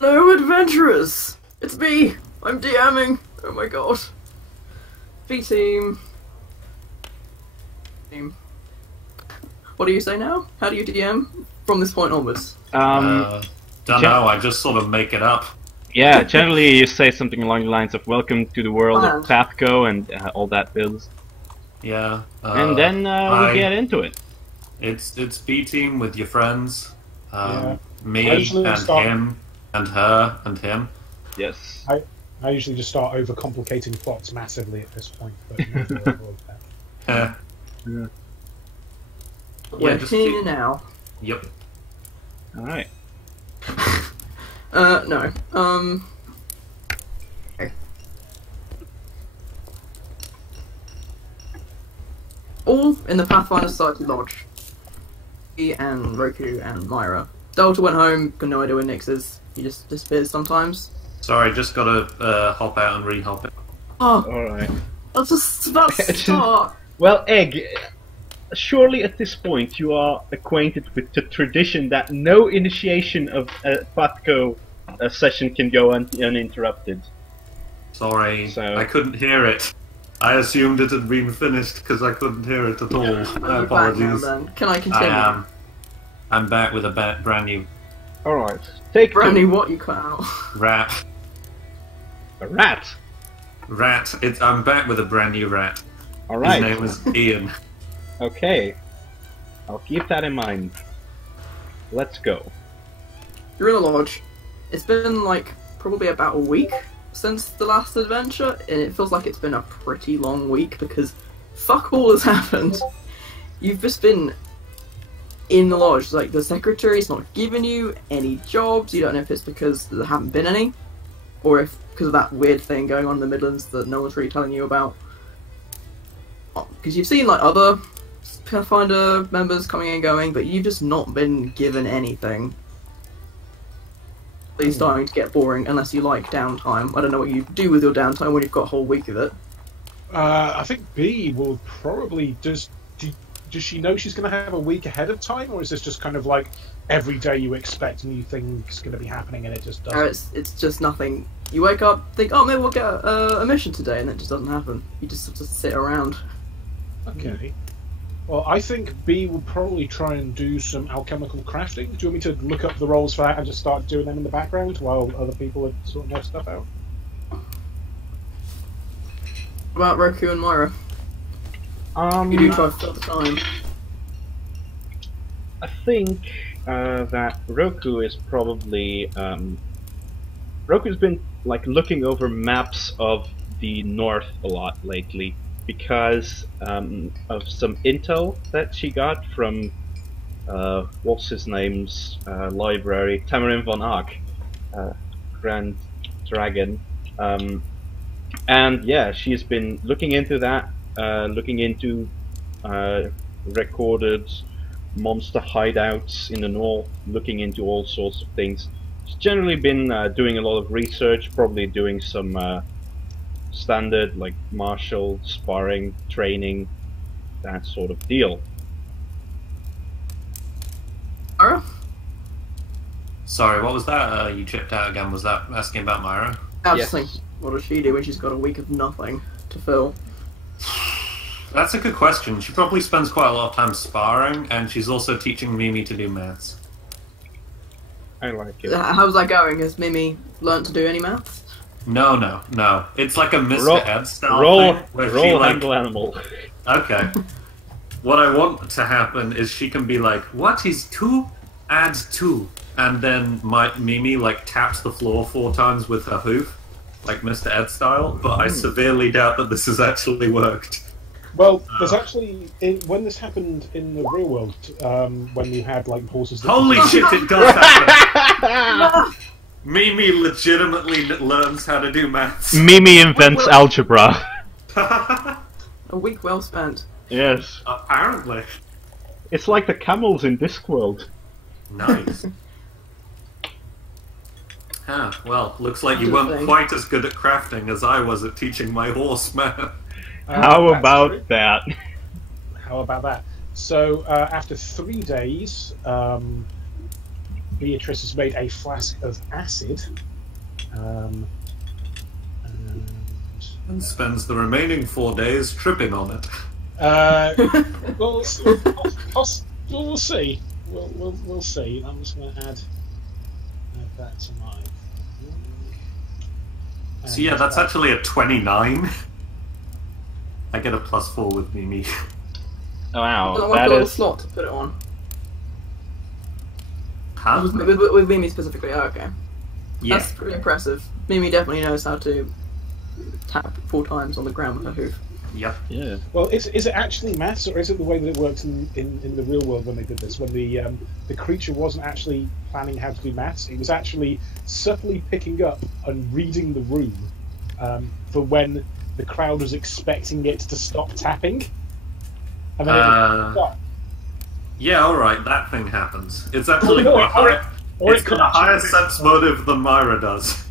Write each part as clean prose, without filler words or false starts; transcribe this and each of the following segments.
Hello, adventurers! It's me! I'm DMing! Oh my god. B-team. Team. What do you say now? How do you DM from this point onwards? Don't know, I just sort of make it up. Yeah, generally you say something along the lines of "Welcome to the world of Planned. PATHCO" and all that builds. Yeah. And then we get into it. It's B-team with your friends. Yeah. Me I usually and start- him and her and him. Yes. I usually just start overcomplicating plots massively at this point, but never avoid that. Yeah, We're just here keep- now. Yep. Alright. No. Okay. All in the Pathfinder Society Lodge. Me and Roku and Myra. Delta went home, got no idea where Nyx is. He just disappears sometimes. Sorry, just gotta hop out and re-hop it. Oh, Alright. I was just about to start. Well, Egg, surely at this point you are acquainted with the tradition that no initiation of a PATHCO session can go uninterrupted. Sorry, So- I couldn't hear it. I assumed it had been finished because I couldn't hear it at all. Are you back now, Apologies. then? Can I I continue? am. I'm back with a brand new Alright. Take Brandy, what you cut out? rat. a rat. Rat. I'm back with a brand new rat. Alright. His name is Ian. Okay. I'll keep that in mind. Let's go. You're in the lodge. It's been like probably about a week since the last adventure, and it feels like it's been a pretty long week because fuck all has happened. You've just been in the lodge. Like, the secretary's not giving you any jobs. You don't know if it's because there haven't been any, or if because of that weird thing going on in the Midlands that no one's really telling you about. Because you've seen like other Pathfinder members coming and going, but you've just not been given anything. It's starting to get boring unless you like downtime. I don't know what you do with your downtime when you've got a whole week of it. I think B will probably does she know she's going to have a week ahead of time, or is this just kind of like every day you expect new things going to be happening and it just Or doesn't? it's just nothing. You wake up, think, oh, maybe we'll get a mission today, and it just doesn't happen. You just have to sit around. Okay. Well, I think B will probably try and do some alchemical crafting. Do you want me to look up the roles for that and just start doing them in the background while other people are sorting their stuff out? What about Roku and Myra? You do try to fill the time. I think that Roku is probably Roku's been like looking over maps of the north a lot lately because of some intel that she got from what's his name's library, Tamarin von Ark, Grand Dragon, and yeah, she's been looking into that. Looking into recorded monster hideouts in the north, looking into all sorts of things. She's generally been doing a lot of research, probably doing some standard like martial sparring training, that sort of deal. Myra? Sorry, what was that? You chipped out again. Was that asking about Myra? I was Yes. just thinking, what does she do when she's got a week of nothing to fill? That's a good question. She probably spends quite a lot of time sparring, and she's also teaching Mimi to do maths. I like it. How's that going? Has Mimi learnt to do any maths? No. It's like a Mr. Roll- Ed style Roll, thing, where she roll like, handle animal. okay. What I want to happen is she can be like, what is 2 add 2? And then Mimi like taps the floor 4 times with her hoof, like Mr. Ed style, but I severely doubt that this has actually worked. Well, there's actually when this happened in the real world, when you had like horses. That Holy shit, it does happen! Mimi legitimately learns how to do maths. Mimi invents algebra. A week well spent. Yes. Apparently. It's like the camels in Discworld. Nice. Well, looks like you weren't Interesting. quite as good at crafting as I was at teaching my horse math. How that's about true. that? How about that? So after 3 days, Beatrice has made a flask of acid. And And spends the remaining 4 days tripping on it. we'll see. We'll see. I'm just going to add that to mine. So yeah, that's actually a 29. I get a +4 with Mimi. Oh, wow, I want that a little is... slot to put it on. Huh? With Mimi specifically, oh, okay. Yeah. That's pretty impressive. Mimi definitely knows how to tap 4 times on the ground with her hoof. Yep. Yeah. Well, is it actually maths, or is it the way that it worked in the real world when they did this? When the creature wasn't actually planning how to do maths, it was actually subtly picking up and reading the room for when the crowd was expecting it to stop tapping, and then it would stop. Yeah, alright, that thing happens. It's actually Or it's it could got a higher actually be- sense motive than Myra does.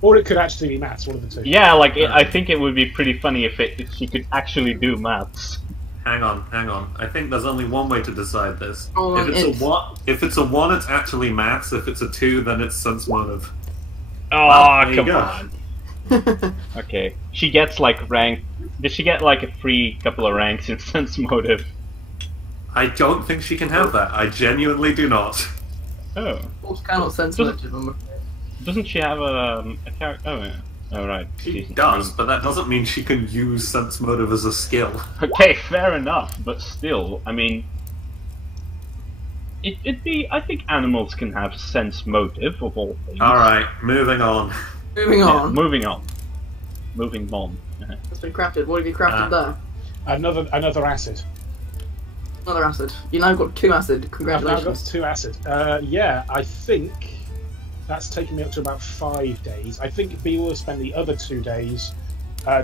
Or it could actually be maths, one of the two. Yeah, like, I think it would be pretty funny if she could actually do maths. Hang on. I think there's only one way to decide this. Oh, If it's a 1, it's actually maths. If it's a 2, then it's sense motive. Oh, there you come go. on. Okay. She gets, like, rank... Did she get, like, a free couple of ranks in sense motive? I don't think she can have that. I genuinely do not. Oh. Force cannot sense motive, I'm afraid. Doesn't she have a character? Oh, yeah. Oh, right. She does, but that doesn't mean she can use sense motive as a skill. Okay, fair enough, but still, I mean... It'd be... I think animals can have sense motive, of all things. Alright, moving on. Moving Yeah, on. moving on. Moving on. It's been crafted. What have you crafted there? Another acid. Another acid. You now got 2 acid. I've now got Congratulations. 2 acid. Yeah, I think that's taken me up to about 5 days. I think Bea will spend the other 2 days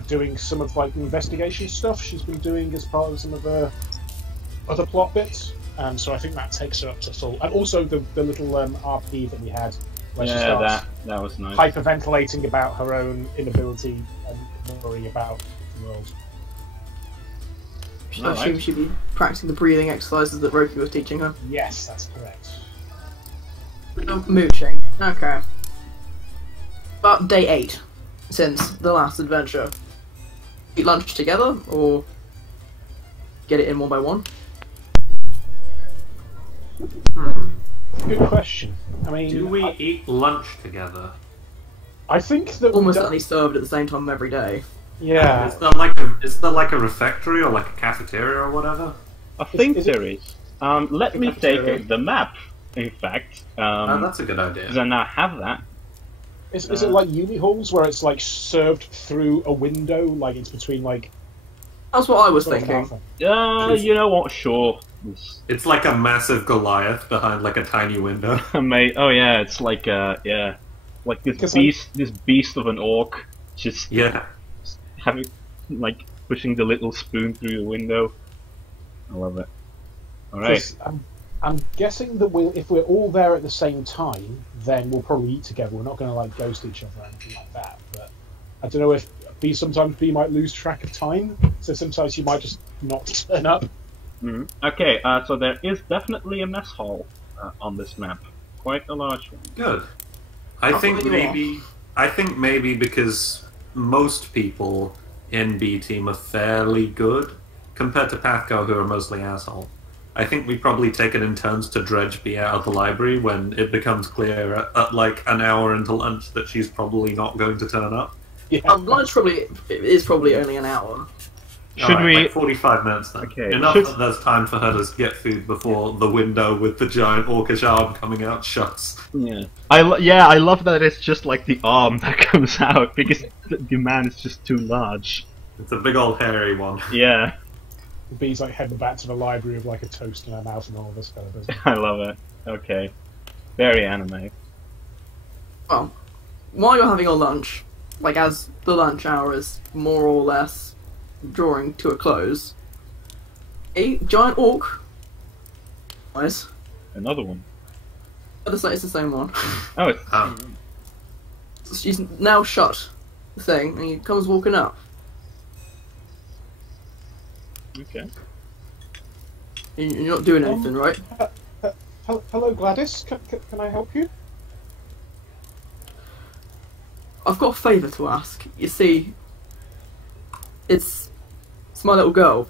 doing some of like the investigation stuff she's been doing as part of some of the other plot bits. So I think that takes her up to full. And also the little RP that we had, where she Yeah, starts that was nice. hyperventilating about her own inability and worry about the world. I assume she'd be practicing the breathing exercises that Roki was teaching her. Yes, that's correct. Mooching. Okay. About day 8 since the last adventure. Eat lunch together, or get it in one by one? Good question. I mean, Do we eat lunch together? I think that we Almost don't- certainly served at the same time every day. Yeah. Is there like a refectory or like a cafeteria or whatever? I think is it- there is. Let me take the map, in fact. Oh, that's a good idea. Because I now have that. Is it like uni halls where it's like served through a window, like it's between like? That's what I was sort of thinking. half- You know what? Sure. It's like a massive Goliath behind like a tiny window. Mate, oh yeah, it's like yeah, like this 'Cause this beast of an orc, just Yeah. having like pushing the little spoon through the window. I love it. All right. 'Cause I'm guessing that if we're all there at the same time, then we'll probably eat together. We're not going to like ghost each other or anything like that. But I don't know if sometimes B might lose track of time, so sometimes you might just not turn up. Mhm. Okay, so there is definitely a mess hall on this map, quite a large one. Good. I think maybe because most people in B team are fairly good compared to PATHCO, who are mostly asshole. I think we probably take it in turns to dredge B out of the library when it becomes clear at like an hour into lunch that she's probably not going to turn up. Yeah. Lunch is probably only an hour. Should Alright, we? like 45 minutes then. Okay, Enough should- that there's time for her to get food before the window with the giant orcish arm coming out shuts. Yeah. I love that it's just like the arm that comes out because the man is just too large. It's a big old hairy one. Yeah, B's like heading back to the library with like a toast in her mouth and all this kind of business. I love it. Okay, very anime. Well, while you're having your lunch, like as the lunch hour is more or less drawing to a close, a giant orc. Nice. Another one. It's the same one. Oh, it's She's now shut the thing, and he comes walking up. okay. You're not doing anything, right? Hello, Gladys. Can I help you? I've got a favour to ask. You see, it's my little girl.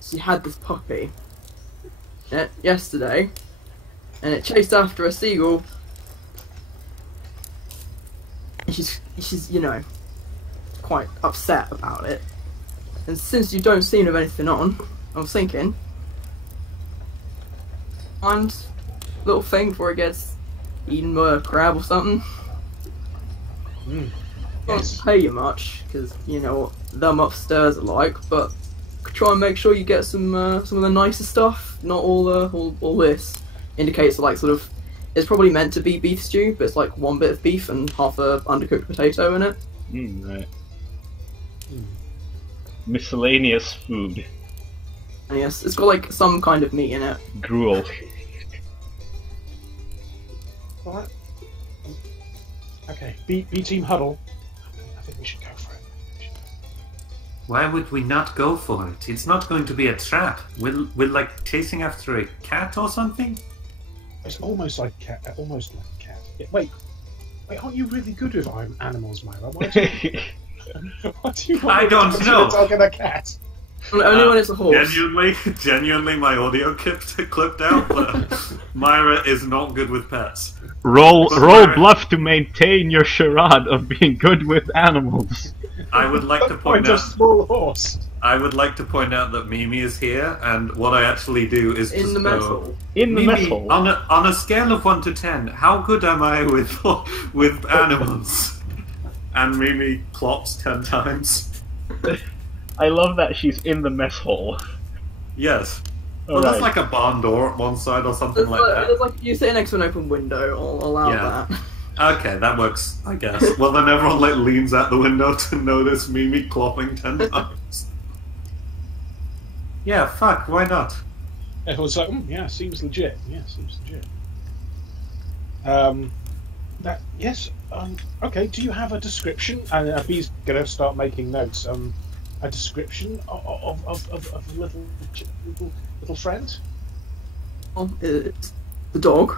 She had this puppy yesterday, and it chased after a seagull. And she's you know, quite upset about it. And since you don't seem to have anything on, I was thinking, find a little thing before it gets eaten by a crab or something. Mm. I Yes. don't pay you much because you know what them upstairs are like, but try and make sure you get some of the nicer stuff. Not all this indicates like sort of it's probably meant to be beef stew, but it's like one bit of beef and half a undercooked potato in it. Right. Miscellaneous food. And yes, it's got like some kind of meat in it. Gruel. Alright. Okay, B team huddle. I think we should go for it. Why would we not go for it? It's not going to be a trap. We're like chasing after a cat or something? It's almost like cat. Almost like a cat. Yeah, wait, aren't you really good with animals, Myra? Why do you want I don't to know. a dog and a cat? Only when it's a horse. Genuinely, my audio clipped out, but Myra is not good with pets. Roll Myra, bluff to maintain your charade of being good with animals. I would like to point Point a out. small horse. I would like to point out that Mimi is here, and what I actually do is in just the go, metal. In the Mimi, mess hole. on a scale of 1 to 10, how good am I with animals? And Mimi clops 10 times. I love that she's in the mess hole. Yes. Well, there's like a barn door at one side or something like that. It's like you sit next to an open window. I'll allow Yeah. that. Okay, that works, I guess. Well, then everyone like leans out the window to notice Mimi clopping 10 times. Yeah, fuck, why not? Everyone's like, yeah, seems legit. Yeah, seems legit. Yes. Okay. Do you have a description? And B's gonna start making notes. A description of a little friend. It's the dog.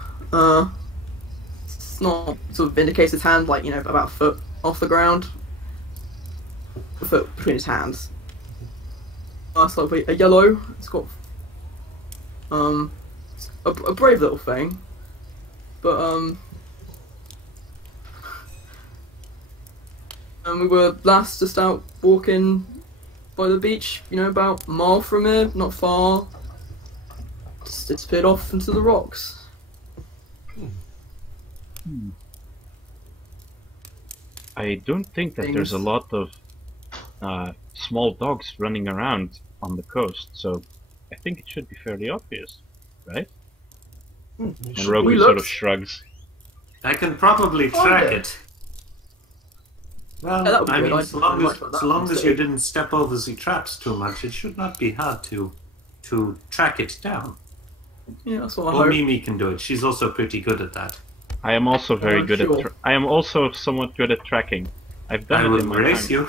It's not sort of indicates his hand like about a foot off the ground. A foot between his hands. It's like a yellow. It's got a brave little thing, but and we were last just out walking by the beach, about a mile from here, not far. Just disappeared off into the rocks. I don't think that there's a lot of small dogs running around on the coast, so I think it should be fairly obvious, right? And Rogu sort of shrugs. I can probably track it. Well, Yeah, that would be I good. mean, I'd so long much as, like that so long as instead. you didn't step over the traps too much, it should not be hard to track it down. Yeah, that's what I Or hope. Mimi can do it. She's also pretty good at that. I am also very good sure. at. I am also somewhat good at tracking. I've done I it will in my race time. you.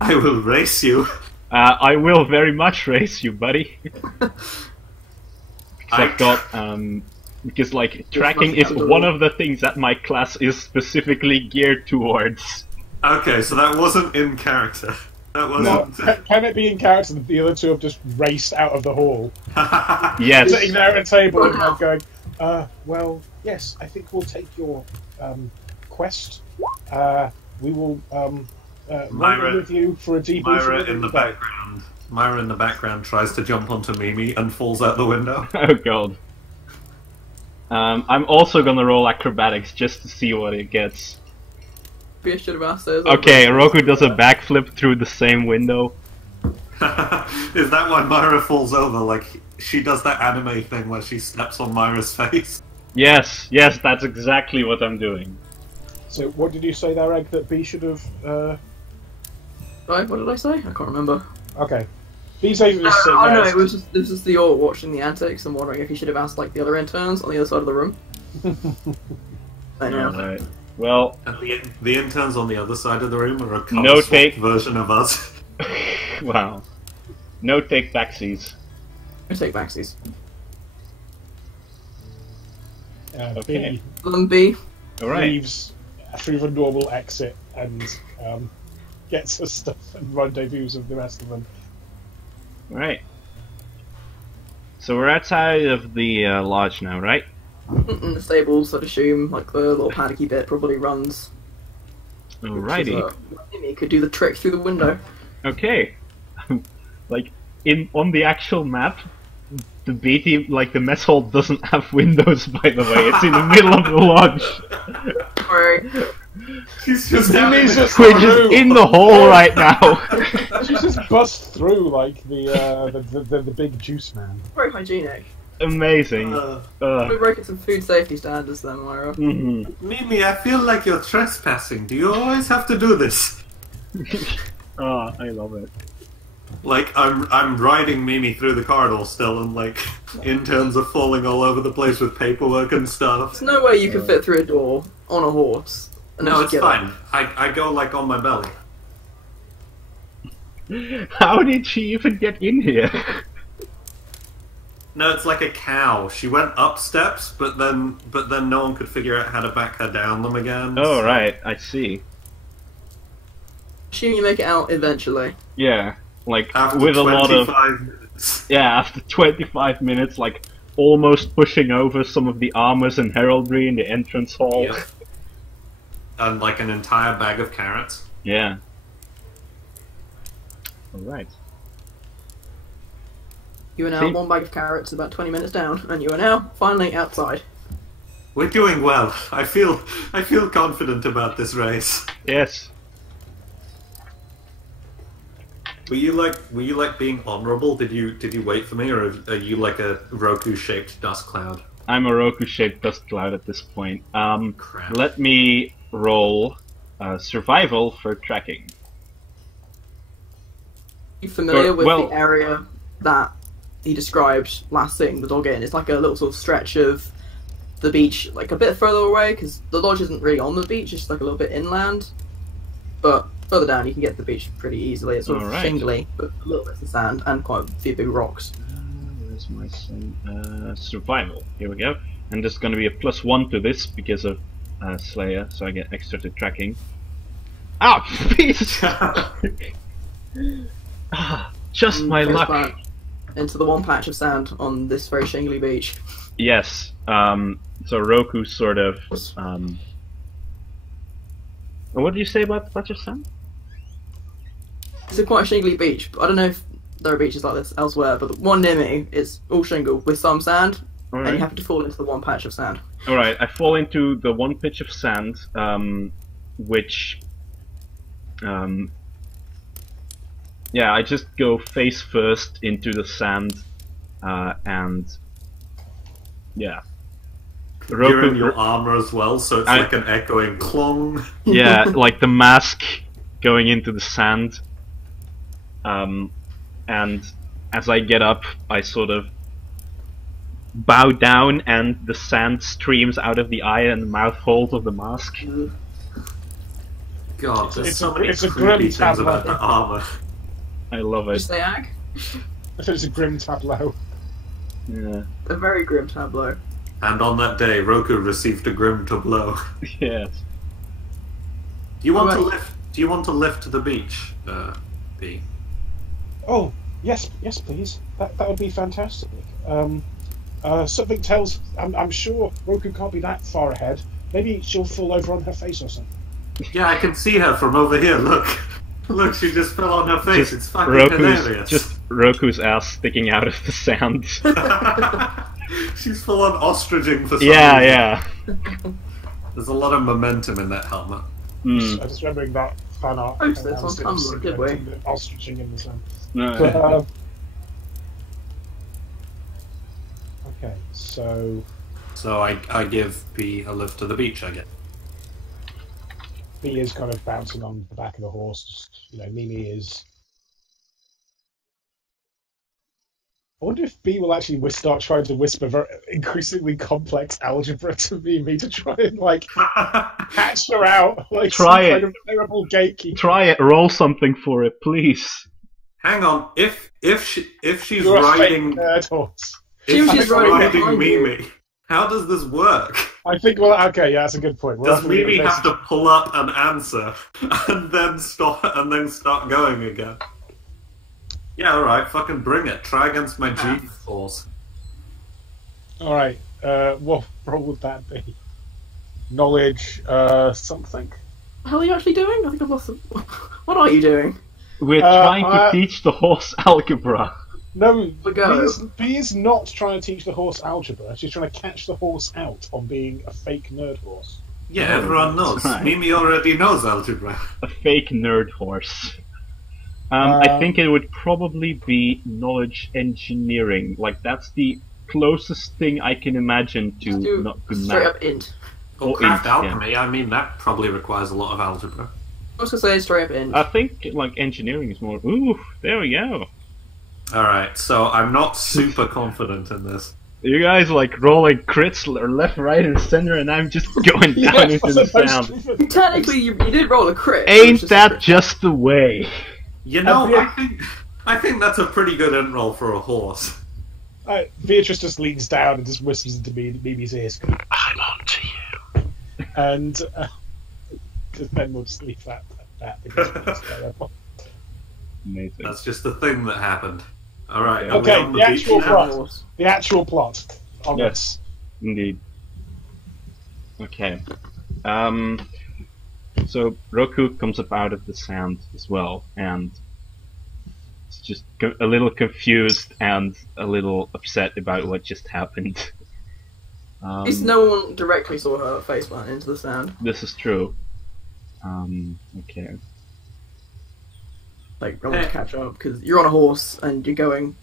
I will race you. I will very much race you, buddy. Because I've got because like tracking is one of the things that my class is specifically geared towards. Okay, so that wasn't in character. That wasn't. Can it be in character that the other two have just raced out of the hall, Yes. sitting there at a table and going, well, yes, I think we'll take your quest. We will Myra- roll with you for a debrief. Myra in the background. Myra in the background tries to jump onto Mimi and falls out the window. Oh god. I'm also gonna roll acrobatics just to see what it gets. Maybe I should have asked those. Okay, Roku does a backflip through the same window. Is that why Myra falls over? Like, she does that anime thing where she steps on Myra's face? Yes, that's exactly what I'm doing. So, what did you say there, Egg? That B should have. Right, what did I say? I can't remember. Okay. B's able to sit Oh there. no, it was just the orc watching the antics and wondering if he should have asked like the other interns on the other side of the room. I know. Alright. Well, And the interns on the other side of the room are a No color-swapped take. version of us. wow. No take backsies. I take backsies. Okay. B. Alright. leaves through the normal exit and gets her stuff and rendezvous with the rest of them. Alright. So we're outside of the lodge now, right? In the stables, I'd assume, like the little panicky bit probably runs. Alrighty. It could do the trick through the window. Okay. Like on the actual map, the B team, like the mess hall, doesn't have windows. By the way, it's in the middle of the lodge. Sorry. She's just Mimi's just We're just in the hole right now. She just busts through like the big juice man. Very hygienic. Amazing. We're breaking some food safety standards then, Moira. Mimi, I feel like you're trespassing. Do you always have to do this? Oh, I love it. Like, I'm riding Mimi through the corridor still, and like, interns are falling all over the place with paperwork and stuff. There's no way you can fit through a door on a horse. And No, then it's just get fine. up. I go like on my belly. How did she even get in here? No, it's like a cow. She went up steps, but then no one could figure out how to back her down them again. Oh, right, I see. Assume you make it out eventually. Yeah, like After with a lot of 25 minutes. yeah, after 25 minutes, like almost pushing over some of the armors and heraldry in the entrance hall. Yep. And like an entire bag of carrots. Yeah. All right. You are now one bag of carrots about 20 minutes down, and you are now finally outside. We're doing well. I feel confident about this race. Yes. Were you like being honorable? Did you wait for me, or are you like a Roku-shaped dust cloud? I'm a Roku-shaped dust cloud at this point. Crap. Let me roll survival for tracking. Are you familiar with well- the area that he described last seeing the dog in? It's like a little sort of stretch of the beach, like a bit further away, because the lodge isn't really on the beach, it's just like a little bit inland. But further down, you can get to the beach pretty easily. It's sort of Alright. shingly, but a little bit of sand and quite a few big rocks. Where's my survival? Here we go. And there's going to be a +1 to this because of Slayer, so I get extra to tracking. Ah, please! Ah, just my luck. Transplant into the one patch of sand on this very shingly beach. Yes. So Roku sort of. What did you say about the patch of sand? It's a quite a shingly beach, but I don't know if there are beaches like this elsewhere, but the one near me is all shingle with some sand, and you happen to fall into the one patch of sand. Alright, I fall into the one pitch of sand, which. Yeah, I just go face first into the sand, and. Yeah. You're in your armor as well, so it's like an echoing clong. Yeah, like the mask going into the sand. And as I get up, I sort of bow down, and the sand streams out of the eye and mouth holes of the mask. God, there's It's so a- many it's a creepy grim things about tableau. the armor. I love Just it. say ag? I think it's a grim tableau. Yeah. A very grim tableau. And on that day, Roku received a grim tableau. Yes. Do you want to Alright. lift? Do you want to lift to the beach, B? Oh, yes, please. That would be fantastic. Something tells. I'm sure Roku can't be that far ahead. Maybe she'll fall over on her face or something. Yeah, I can see her from over here. Look, look, she just fell on her face. It's fucking hilarious. Just Roku's ass sticking out of the sand. She's full on ostriching for some Yeah, reason. yeah. There's a lot of momentum in that helmet. Mm. I'm just remembering that fan art. Posted this on announced it Tumblr, did we? simulating the ostriching in the sun. No. But, okay, so So I give B a lift to the beach, I guess. B is kind of bouncing on the back of the horse. Just, Mimi is. I wonder if B will actually start trying to whisper very increasingly complex algebra to Mimi to try and hatch her out like Try some it. kind of terrible gatekeeper. Try it. Roll something for it, please. Hang on, if she's You're a fake riding nerd horse. if She's she's riding riding behind you. Mimi, how does this work? I think. Well, okay, yeah, that's a good point. Does Mimi have to pull up an answer and then stop and then start going again? Yeah, alright, fucking bring it. Try against my genius force. Alright, what role would that be? Knowledge, something? What the hell are you actually doing? I think I've lost. What are you doing? We're trying to teach the horse algebra. No, go. B is not trying to teach the horse algebra. She's trying to catch the horse out on being a fake nerd horse. Yeah, everyone knows. Right. Mimi already knows algebra. A fake nerd horse. I think it would probably be knowledge engineering. Like, that's the closest thing I can imagine to Do not to straight math. up int. Or Or craft int, alchemy, I mean, that probably requires a lot of algebra. I was gonna say straight up int. I think like engineering is more. Ooh, there we go. Alright, so I'm not super confident in this. You guys like rolling crits left, right, and center, and I'm just going down into the sound. Technically, you did roll a crit. Ain't which is that crit. just the way? You know, Yeah. I think that's a pretty good end roll for a horse. Beatrice just leans down and just whispers into Mimi's ears, "I'm on to you," and then we'll just leave that because it's terrible. Amazing. That's just the thing that happened. Alright, are we Okay, on the the beach actual now? plot. The actual plot on Yes. Indeed. Okay. So Roku comes up out of the sand as well, and is just a little confused and a little upset about what just happened. At least no one directly saw her face plant into the sand. This is true. Okay. Like, I want to catch up because you're on a horse and you're going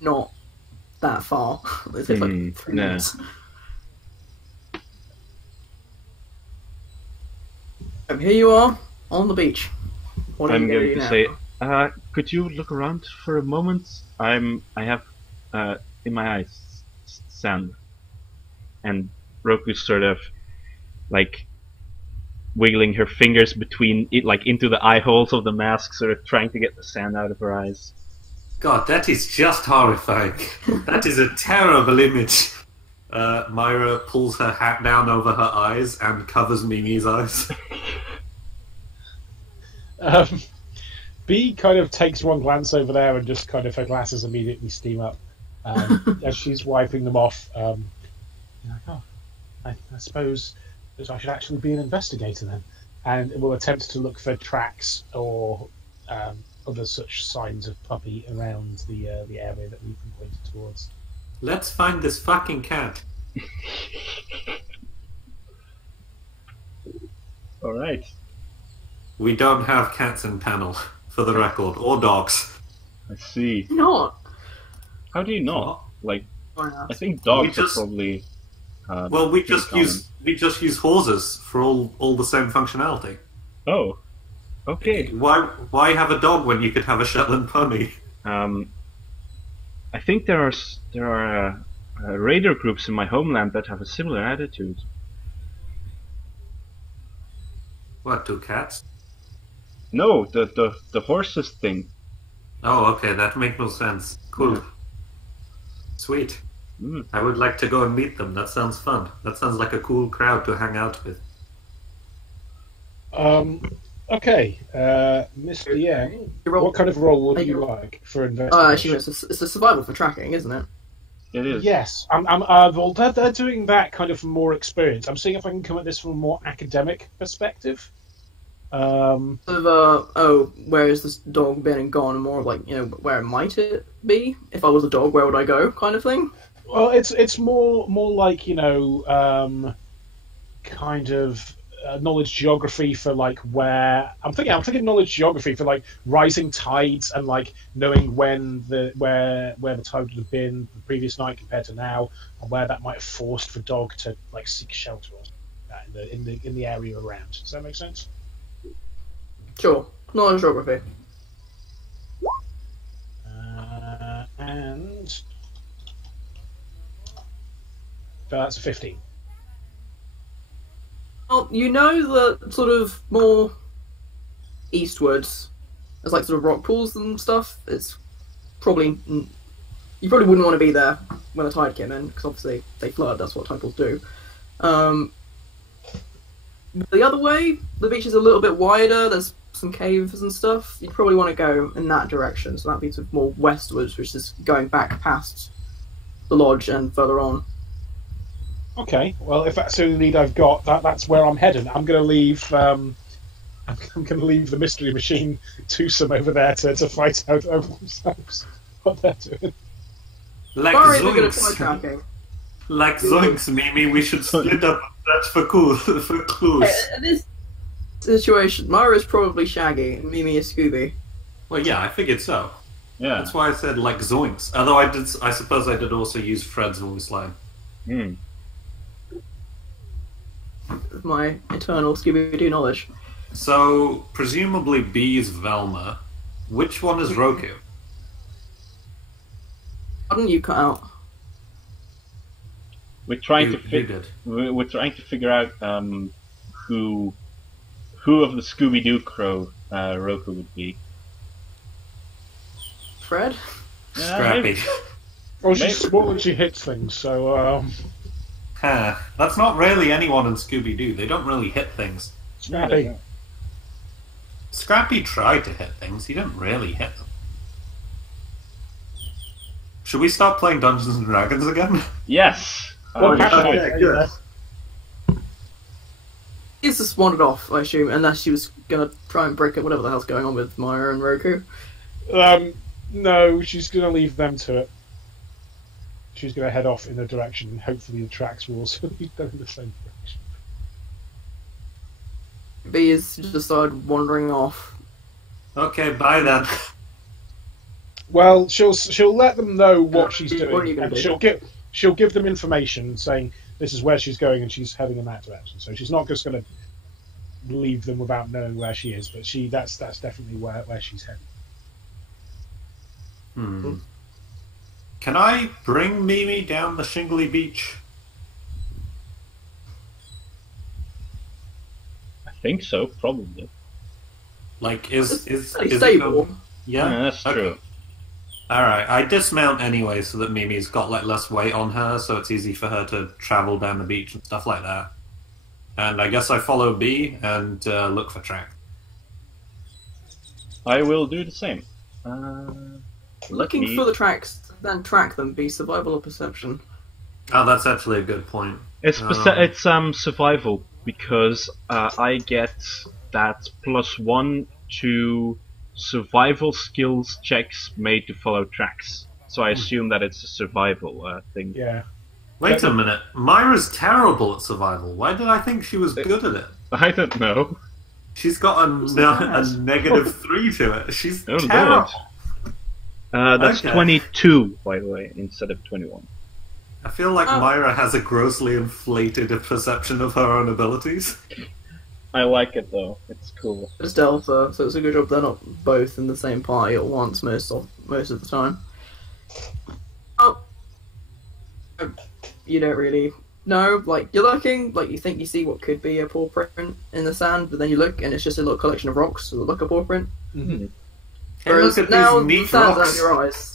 not that far. It takes like 3 no. minutes. Here you are on the beach. What are I'm you gonna going do to now? say, could you look around for a moment? I have in my eyes sand, and Roku's sort of like wiggling her fingers between it, like into the eye holes of the mask, sort of trying to get the sand out of her eyes. God, that is just horrifying. That is a terrible image. Myra pulls her hat down over her eyes and covers Mimi's eyes. B kind of takes one glance over there and just kind of her glasses immediately steam up as she's wiping them off. You're like, oh, I suppose that I should actually be an investigator then, and will attempt to look for tracks or other such signs of puppy around the area that we've been pointed towards. Let's find this fucking cat. Alright. We don't have cats in panel, for the record, or dogs. I see. Not. How do you not? What? Like, Why not? I think dogs We just- are probably. Well, we pretty just use horses for all the same functionality. common. Oh. Okay. Why have a dog when you could have a Shetland pony? I think there are raider groups in my homeland that have a similar attitude. What, 2 cats? No, the horses thing. Oh, okay, that makes no sense. Cool. Yeah. Sweet. Mm. I would like to go and meet them. That sounds fun. That sounds like a cool crowd to hang out with. Okay, Mr. Yang, You roll- what kind of role would Are you you- like for I investigation? assume it's a survival for tracking, isn't it? It is. Yes, well, they're doing that kind of from more experience. I'm seeing if I can come at this from a more academic perspective. Sort of, where has this dog been and gone? And more like, where might it be? If I was a dog, where would I go? Kind of thing. Well, it's more like kind of knowledge geography for like where I'm thinking knowledge geography for like rising tides and like knowing when where the tide would have been the previous night compared to now, and where that might have forced the dog to like seek shelter or something like that in the area around. Does that make sense? Sure. Knowledge geography. And that's a 15. Well, you know that sort of more eastwards, there's like sort of rock pools and stuff. It's probably you probably wouldn't want to be there when the tide came in, because obviously they flood, that's what tides do. The other way, the beach is a little bit wider, there's some caves and stuff. You'd probably want to go in that direction, so that'd be sort of more westwards, which is going back past the lodge and further on. Okay, well, if that's the only lead I've got, that's where I'm heading. I'm going to leave. I'm going to leave the mystery machine twosome over there to fight out over themselves what they're doing. Like Sorry, we're going to try Zoinks. tracking. Like Zoinks, Mimi, we should split up and search for clues. In this situation, Myra's probably Shaggy, and Mimi is Scooby. Well, yeah, I figured so. Yeah. That's why I said like Zoinks. Although I suppose I did also use Fred's voice line. Hmm. With my eternal Scooby-Doo knowledge. So, presumably B is Velma. Which one is Roku? Why didn't you cut out? We're trying You did. we're trying to figure out who of the Scooby Doo crew Roku would be. Fred? Scrappy. Oh, she's small and she hits things, so Huh. That's not really anyone in Scooby-Doo. They don't really hit things. Scrappy. Scrappy tried to hit things. He didn't really hit them. Should we start playing Dungeons and Dragons again? Yes. Well, we actually, should. good. He's just wandered off, I assume, unless she was gonna try and break up whatever the hell's going on with Myra and Roku. No, she's going to leave them to it. She's going to head off in a direction, and hopefully the tracks will also lead them in the same direction. B is just started wandering off. Okay, bye then. Well, she'll let them know what she's What are you doing, gonna and do? she'll give them information saying this is where she's going and she's heading in that direction. So she's not just going to leave them without knowing where she is, but that's definitely where she's heading. Can I bring Mimi down the shingly beach? I think so, probably. Like, is Pretty it stable. Yeah, Yeah, that's Okay. true. Alright, I dismount anyway so that Mimi's got like less weight on her, so it's easy for her to travel down the beach and stuff like that. And I guess I follow B and look for track. I will do the same. Looking for the tracks, then track them, be survival or perception. Oh, that's actually a good point. It's survival because I get that +1 to survival skills checks made to follow tracks. So I assume that it's a survival thing. Yeah. Wait a minute, Myra's terrible at survival. Why did I think she was good at it? I don't know. She's got a -3 to it. She's Oh, terrible. That's Okay. 22, by the way, instead of 21. I feel like Oh. Myra has a grossly inflated perception of her own abilities. I like it though. It's cool. It's Delta, so it's a good job they're not both in the same party at once most of the time. Oh, you don't really know. Like you're looking, like you think you see what could be a paw print in the sand, but then you look and it's just a little collection of rocks that look like a paw print. Mm-hmm. Hey, Whereas look at now these the neat sand's out of rocks. your eyes.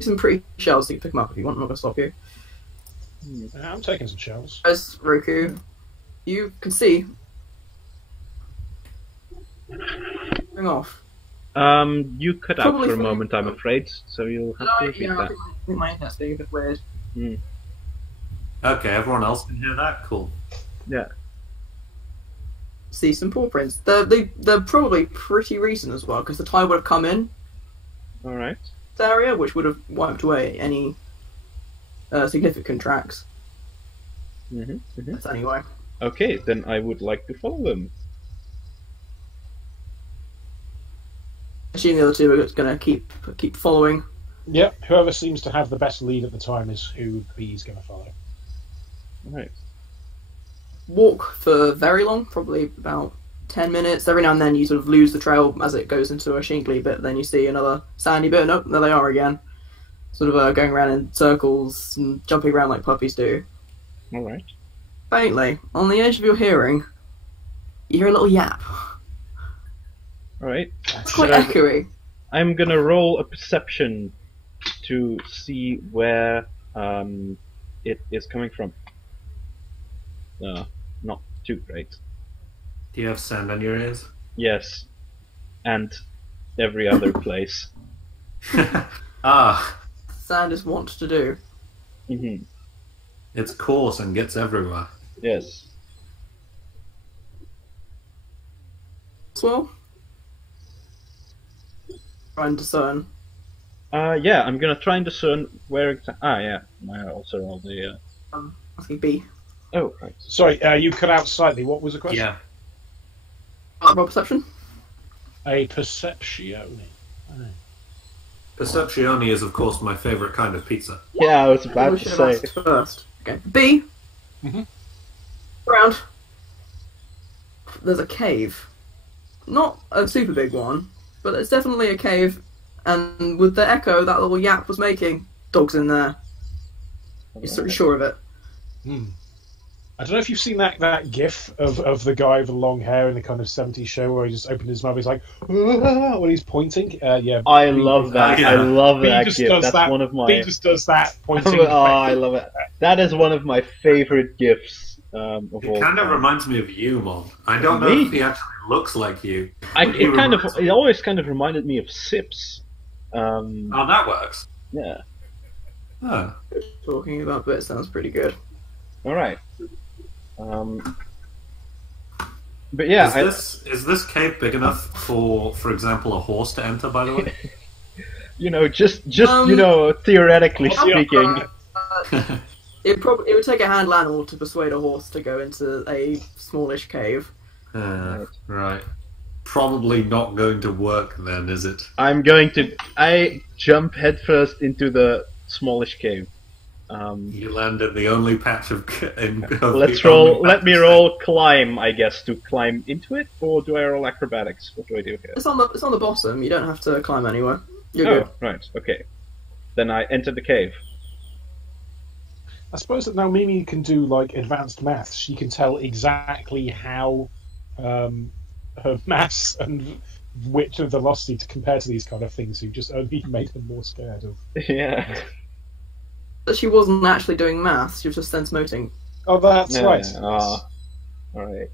Some pretty shells, so you can pick them up if you want. I'm not going to stop you. I'm taking some shells. As Roku, you can see. Bring off. You cut out Probably for a from- moment, I'm afraid, so you'll have to repeat I that. think my internet's being a bit weird. Okay, everyone else can hear that? Cool. Yeah. See some paw prints. They're probably pretty recent as well, because the tide would have come in Alright. this area, which would have wiped away any significant tracks. That's anyway. Okay, then I would like to follow them. Assuming the other two are going to keep following. Yeah, whoever seems to have the best lead at the time is who B's going to follow. Alright. Walk for very long, probably about 10 minutes. Every now and then you sort of lose the trail as it goes into a shingly bit, then you see another sandy bit. Nope, there they are again. Sort of going around in circles and jumping around like puppies do. Alright. Faintly, on the edge of your hearing, you hear a little yap. Alright. It's quite echoey. I'm gonna roll a perception to see where it is coming from. Not too great. Do you have sand on your ears? Yes, and every other place. Ah, Sand is wont to do. Hmm. it's coarse and gets everywhere. Yes. Well, try and discern. Yeah, I'm gonna try and discern where yeah. I also roll the. Asking B. Oh, right. Sorry, you cut out slightly. What was the question? Yeah. Roll perception. A perception. Oh. Percepzione is, of course, my favourite kind of pizza. Yeah, I was about We to should have say. asked first. Okay. B. Mhm. Around. There's a cave. Not a super big one, but it's definitely a cave. And with the echo that little yap was making, dogs in there. You're sort of sure of it. Hmm. I don't know if you've seen that gif of the guy with the long hair in the kind of 70s show where he just opened his mouth, he's like, "Ah," when he's pointing. Yeah. I love that. Yeah. I love B that just gif. does That's that. one of my. B just does that pointing. Oh, I love it. That is one of my favorite gifs of It all kind of time. reminds me of you, Mon. I don't know Me? if he actually looks like you. It it always kind of reminded me of Sips. Oh, that works. Yeah. Oh. Talking about, but it sounds pretty good. All right. But yeah, Is this cave big enough for example, a horse to enter? By the way. just theoretically Oh, yeah. speaking. It would take a handle animal to persuade a horse to go into a smallish cave. Right. Probably not going to work then, is it? I jump headfirst into the smallish cave. You land in the only patch of. Let me roll climb, I guess, to climb into it, or do I roll acrobatics? What do I do here? It's on the bottom. You don't have to climb anywhere. You're Oh, good. right, okay. Then I enter the cave. I suppose that now Mimi can do like advanced maths. She can tell exactly how her mass and width and velocity to compare to these kind of things who just only made her more scared of. Yeah. But she wasn't actually doing maths. She was just sense moting. Oh, that's Yeah, right. Alright.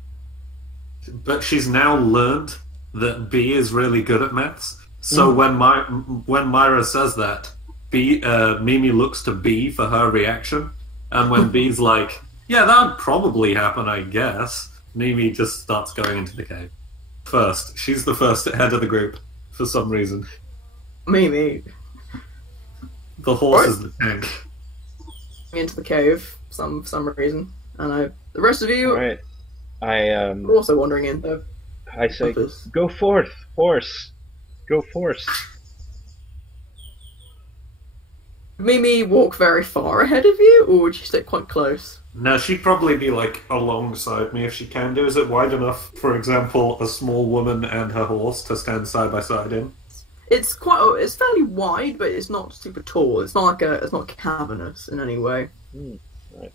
But she's now learned that B is really good at maths. So when Myra says that, Mimi looks to B for her reaction, and when B's like, "Yeah, that would probably happen, I guess," Mimi just starts going into the cave. First, she's the first head of the group for some reason. Mimi The horse is the tank. into the cave for some reason, and the rest of you Alright. are also wandering in. I say, Others. go forth, horse. Go forth. Mimi walk very far ahead of you, or would you stick quite close? No, she'd probably be like alongside me if she can do. Is it wide enough, for example, a small woman and her horse to stand side by side in? It's fairly wide, but it's not super tall. It's not not cavernous in any way. Right.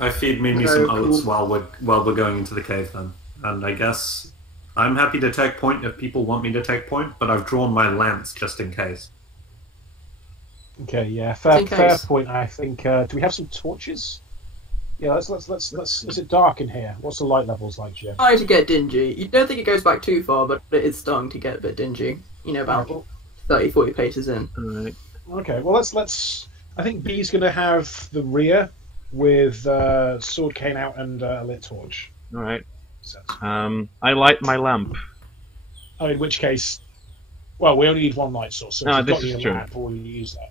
I feed Mimi Very some oats cool. while we're going into the cave then. And I guess I'm happy to take point if people want me to take point, but I've drawn my lance just in case. Okay, yeah, In fair case. point. I think. Do we have some torches? Yeah, let's. Is it dark in here? What's the light levels like, Jim? Trying to get dingy. You don't think it goes back too far, but it is starting to get a bit dingy. About 30, 40 paces in. Alright. Okay, well let's. I think B's going to have the rear with sword cane out and a lit torch. Alright. So, I light my lamp. in which case, well, we only need one light source. So No, if you've this got is your true. lamp, we'll use that.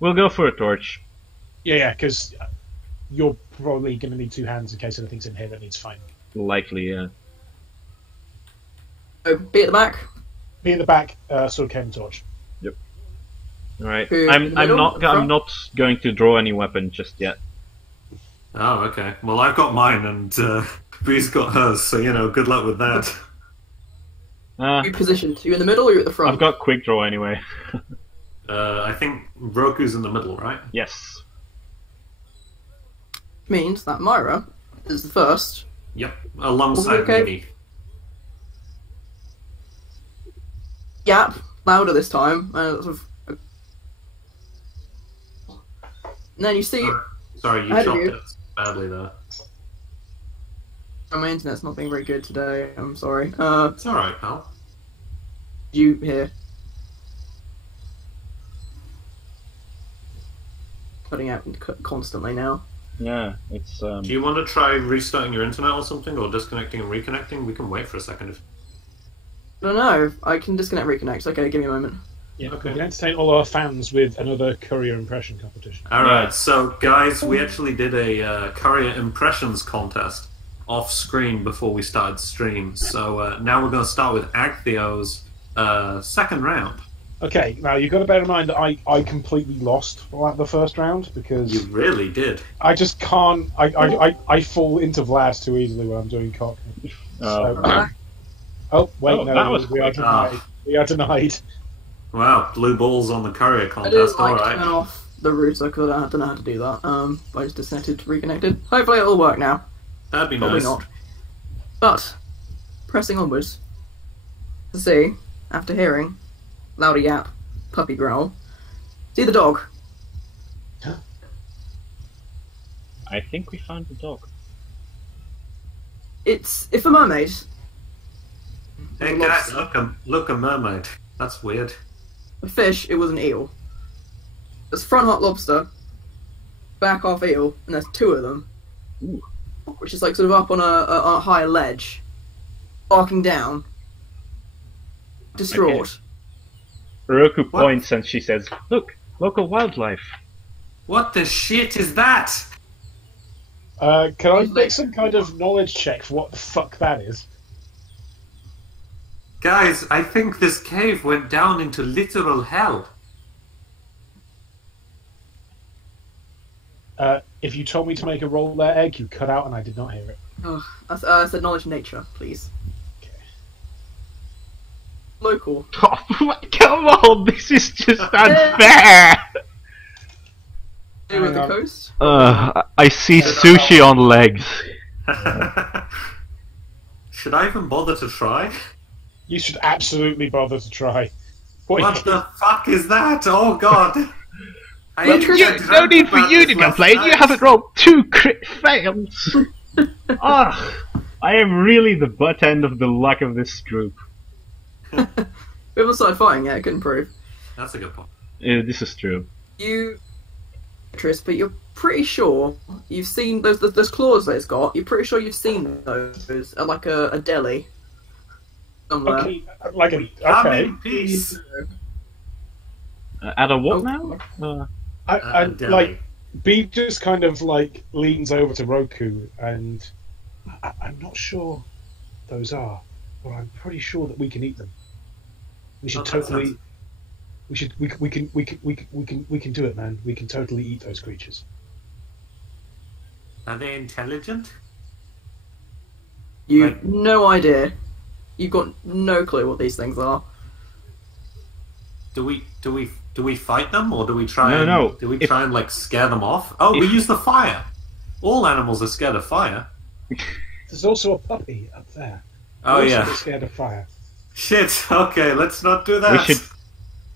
We'll go for a torch. Yeah, because you're probably going to need two hands in case anything's in here that needs finding. Likely, yeah. So, be at the back. Be in the back, sword cane and torch. Alright. Who, I'm in the middle, not at the front? going to draw any weapon just yet. Oh, okay. Well, I've got mine and Bree's got hers, so, good luck with that. You positioned. You in the middle or you at the front? I've got quick draw anyway. I think Roku's in the middle, right? Yes. Means that Myra is the first. Yep. Alongside Okay. Mimi. Yap louder this time. Sort of, and then you see Sorry, you Ahead of chopped you. it badly there. my internet's not being very good today. I'm sorry. It's alright, pal. You hear cutting out constantly now. Yeah, it's Do you want to try restarting your internet or something, or disconnecting and reconnecting? We can wait for a second. I don't know. I can disconnect, reconnect. Okay, give me a moment. Yeah, Okay. we can entertain all our fans with another courier impression competition. Alright, Yeah. so guys, we actually did a courier impressions contest off screen before we started stream. So now we're going to start with Agtheo's second round. Okay, now you've got to bear in mind that I completely lost the first round because You really did. I just can't. I fall into Vlad too easily when I'm doing cock. Oh wait, Oh, no, that was we are quick. denied. We are denied. Wow, blue balls on the courier I contest. didn't like Alright. turn off the router because I don't know how to do that. I just disconnected, reconnected. Hopefully it'll work now. That'd be Probably nice. not. But pressing onwards to see, after hearing louder yap, puppy growl, see the dog. I think we found the dog. It's a mermaid. Hey A guys, lobster. look a mermaid. That's weird. A fish. It was an eel. There's front half lobster, back half eel, and there's two of them. Ooh. Which is like sort of up on a higher ledge, barking down, distraught. Roku What? points and she says, "Look, local wildlife." What the shit is that? Can I make some kind of knowledge check for what the fuck that is? Guys, I think this cave went down into literal hell. If you told me to make a roll there, egg, you cut out and I did not hear it. I said knowledge nature, please. Okay. Local. Oh, come on, this is just unfair. With the on. coast. I see sushi on legs. Should I even bother to try? You should absolutely bother to try. What the fuck is that? Oh god. I Well, dreamt no need for about you this to last complain. You night. haven't rolled 2 crit fails. Ah, I am really the butt end of the luck of this group. We haven't started fighting yet. I couldn't prove. That's a good point. This is true. You, Tris, but you're pretty sure you've seen those claws that it's got. You're pretty sure you've seen those at like a deli somewhere. Okay, like a Come okay. in peace. At a what Oh. now? I Deli. like B just kind of like leans over to Roku and I'm not sure those are, but I'm pretty sure that we can eat them. We should Oh, that totally. sounds- We can do it, man. We can totally eat those creatures. Are they intelligent? You've Like- no idea. You've got no clue what these things are. Do we fight them, or do we try? No, and, no. Do we If- try and like scare them off? Oh, we If- use the fire. All animals are scared of fire. There's also a puppy up there. Oh Also yeah. scared of fire. Shit. Okay, let's not do that.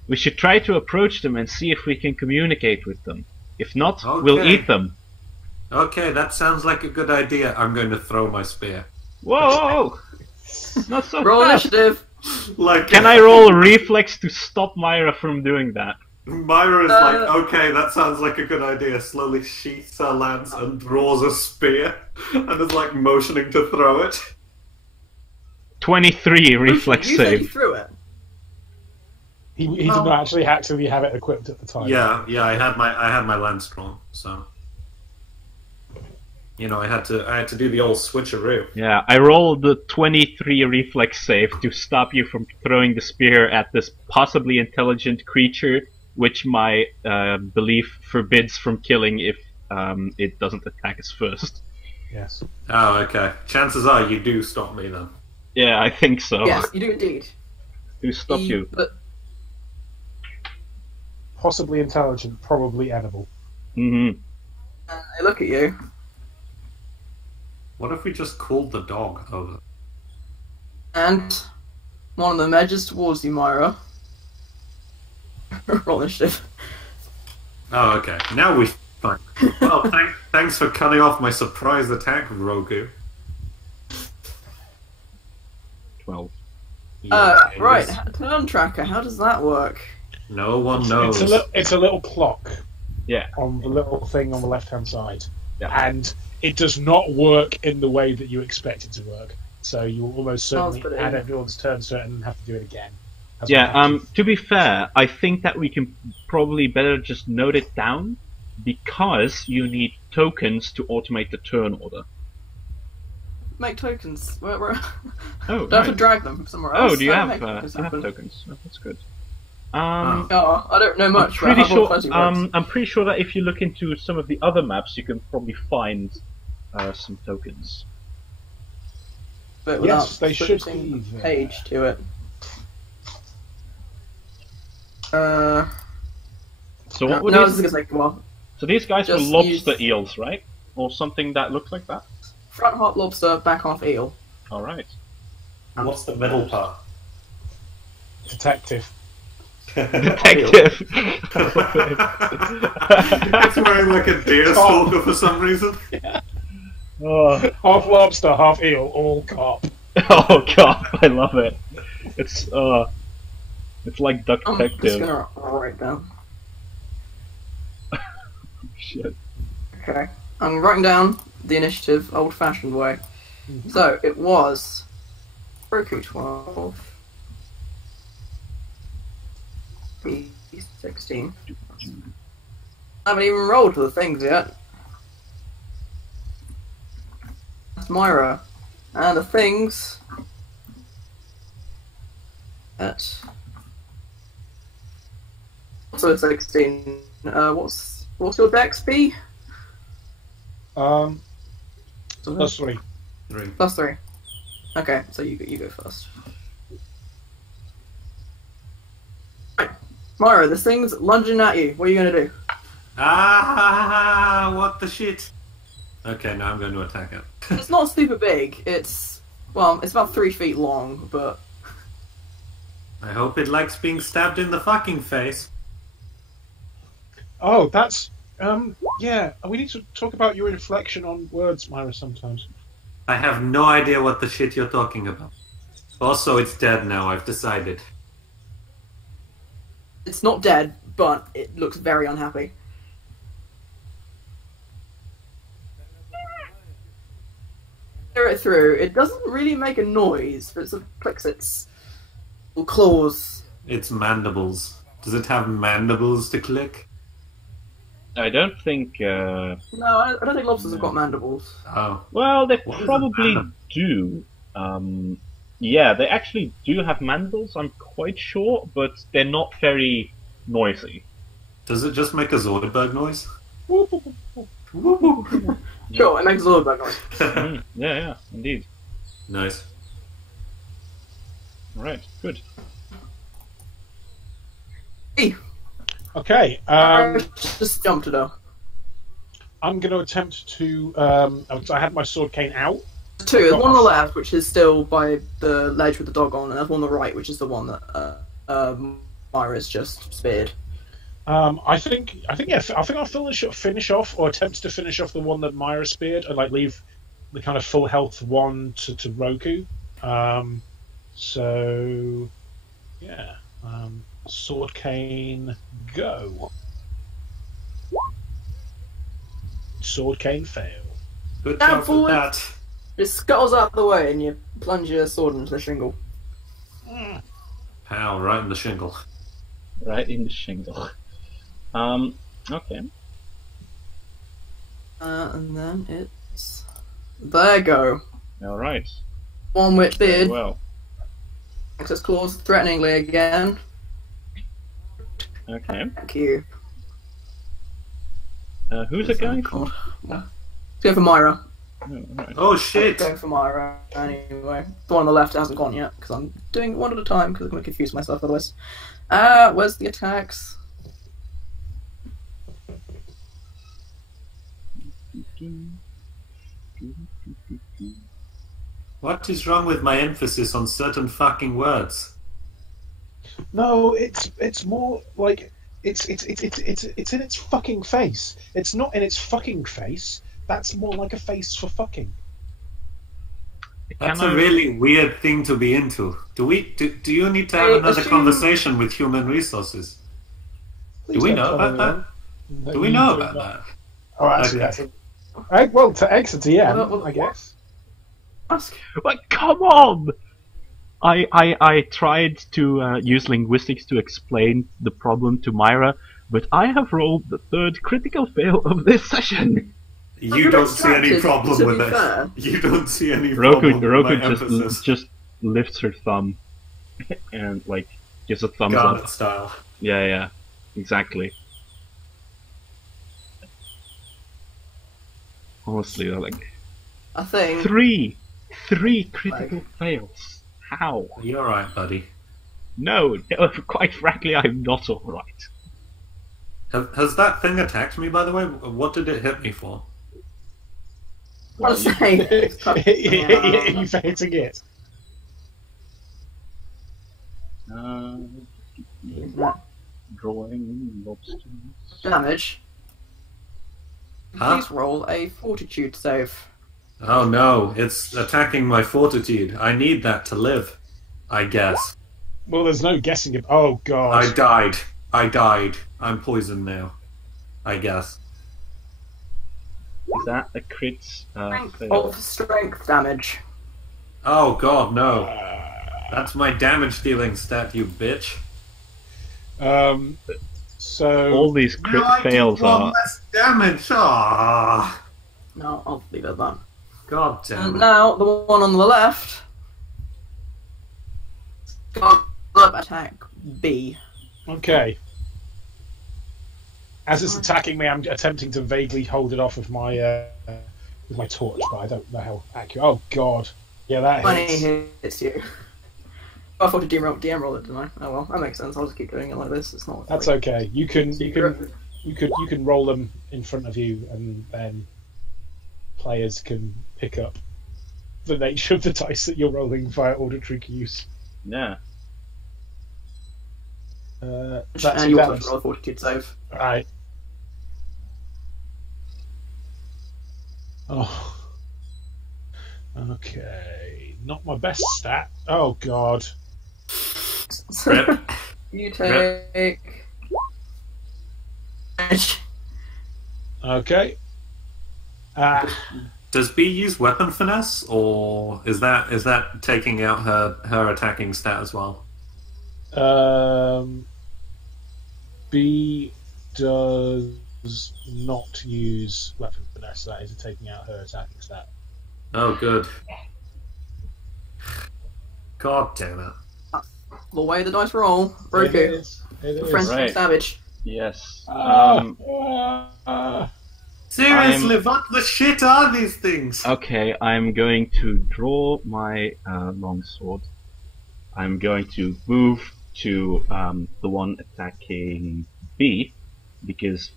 We should try to approach them and see if we can communicate with them. If not, we'll Okay. eat them. Okay, that sounds like a good idea. I'm going to throw my spear. Whoa! Not so Roll fast. initiative. Like, Can I roll a reflex to stop Myra from doing that? Myra is like, okay, that sounds like a good idea. Slowly sheaths her lance and draws a spear, and is like motioning to throw it. 23 reflex You said you save. threw it. He did not actually have it equipped at the time. Yeah, I had my lance drawn, so you know I had to do the old switcheroo. Yeah, I rolled the 23 reflex save to stop you from throwing the spear at this possibly intelligent creature, which my belief forbids from killing if it doesn't attack us first. Yes. Oh, okay. Chances are you do stop me then. Yeah, I think so. Yes, you do indeed. To stop you. But Possibly intelligent, probably edible. hmm I look at you. What if we just called the dog over? And one of them edges towards you, Myra. roll initiative. Oh, okay. Now we fine. Well, thanks for cutting off my surprise attack, Roku. 12. Right, this- turn tracker. How does that work? No one knows. It's a little clock Yeah. on the little thing on the left-hand side, Yeah. and it does not work in the way that you expect it to work. So you will almost certainly put it add in. everyone's turn to it and have to do it again. As Yeah, we have to be fair, I think that we can probably better just note it down, because you need tokens to automate the turn order. Make tokens. Oh, Do I have to right. drag them from somewhere else? Oh, do you How have, do I make tokens you have happen? tokens? Oh, that's good. Oh, I don't know much I'm pretty about how sure. fuzzy works. I'm pretty sure that if you look into some of the other maps, you can probably find some tokens. But Yes, without they should switching be the there. page to it. So what were no, these? this is gonna take a while. So these guys were just lobster use- eels, right? Or something that looked like that. Front half lobster, back half eel. All right. And what's the middle part? Detective. Detective. It's wearing like a deer stalker for some reason. Oh. Half lobster, half eel, all cop. Oh god, I love it. It's like Duck I'm just Detective. gonna write down. Shit. Okay. I'm writing down the initiative old-fashioned way. Mhm. So it was Roku 12. 16. I haven't even rolled for the things yet. That's Myra. And the things at also 16. What's your dex be? Plus 3. 3. Plus 3. Okay, so you go first. Right. Myra, this thing's lunging at you. What are you gonna do? Ah, what the shit? Okay, now I'm going to attack it. It's not super big. It's about 3 feet long, but I hope it likes being stabbed in the fucking face. Oh, that's yeah. We need to talk about your inflection on words, Myra. Sometimes. I have no idea what the shit you're talking about. Also, it's dead now, I've decided. it's not dead. But it looks very unhappy. Tear it through. It doesn't really make a noise, but it sort of clicks its little claws. It's mandibles. Does it have mandibles to click? I don't think. No, I don't think lobsters have got mandibles. Oh. Well, they What is a probably mandible? do. Yeah, they actually do have mandibles. I'm quite sure, but they're not very noisy. Does it just make a Zoidberg noise? Sure, it makes a little bit of noise. Yeah, indeed. Nice. All right, good. Hey, Okay. just jumped it up. I'm going to attempt to. I had my sword cane out. There's two. There's one on the left, which is still by the ledge with the dog on, and there's one on the right, which is the one that Myra's just speared. I think I'll finish off or attempt to finish off the one that Myra speared and like leave the kind of full health one to Roku. So yeah, sword cane go. Sword cane fail. Good Down job with forward. that. It scuttles out of the way, and you plunge your sword into the shingle. Pow, right in the shingle. Right in the shingle. Okay. And then it's there. Go. All right. One which Very beard. well. Access claws threateningly again. Okay. Thank you. Who's it going for? God. Let's go for Myra. Oh, all right. Oh shit! Go for Myra anyway. The one on the left hasn't gone yet because I'm doing it one at a time because I'm going to confuse myself otherwise. Where's the attacks? What is wrong with my emphasis on certain fucking words? No, it's more like It's in its fucking face. It's not in its fucking face. That's more like a face for fucking. That's a really weird thing to be into. Do you need to have Hey, another assume- conversation with human resources? Please Do we don't know tell about that? anyone Do we you know do about not- that? Oh, actually, Okay. well, to Exeter, yeah, Well, I guess. Ask. But come on! I tried to use linguistics to explain the problem to Myra, but I have rolled the third critical fail of this session. You You're don't see any distracted, problem to with be it. fair. You don't see any problem Roku with my emphasis. just lifts her thumb and like gives a thumbs Garnet up. style. Yeah, exactly. Honestly, like I think. three critical fails. How? You're alright, buddy. No, quite frankly, I'm not alright. Has that thing attacked me, by the way? What did it hit me for? I'll say. You for hitting it. Drawing lobsters. Damage. Huh? Please roll a fortitude save. Oh no, it's attacking my fortitude. I need that to live. I guess. Well, there's no guessing it. Oh, God. I died. I'm poisoned now. I guess. Is that a crit Strength fail? of strength damage. Oh god, no. That's my damage dealing stat, you bitch. So... All these crit No, I did fails one are. less damage. Ah, No, I'll leave it at that. god damn And it. now, the one on the left. Got attack B. Okay. As it's attacking me, I'm attempting to vaguely hold it off with my torch, but I don't know how accurate. Oh, God. Yeah, that 20 hits. hits you. I thought to DM roll it, didn't I? Oh well, that makes sense. I'll just keep doing it like this. It's not. That's like, okay. You can secret. roll them in front of you, and then players can pick up the nature of the dice that you're rolling via auditory cues. Yeah. That's and you also damage. roll a fortitude save. Right. Oh. Okay. Not my best stat. Oh, God. Rip. You take. Okay. Does B use weapon finesse, or is that taking out her attacking stat as well? B does not use weapon finesse. That is taking out her attacking stat. Oh, good. God damn it. The way the dice roll. It Roku. is. It is. Friends Right. savage. Yes. Seriously, what the shit are these things? Okay, I'm going to draw my longsword. I'm going to move to the one attacking B, because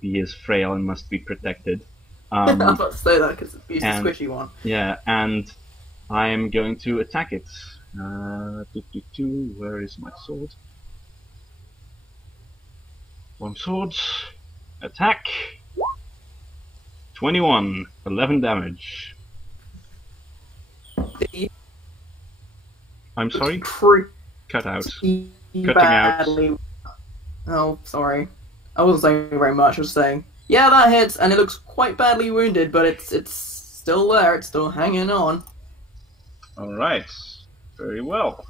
B is frail and must be protected. I was about to say that because it's the and- squishy one. Yeah, and I'm going to attack it. Where is my sword? One sword. Attack. 21. 11 damage. I'm sorry? Pretty Cut out. badly. Oh, sorry. I wasn't saying very much. I was saying, yeah, that hits, and it looks quite badly wounded, but it's still there. It's still hanging on. Alright. Very well.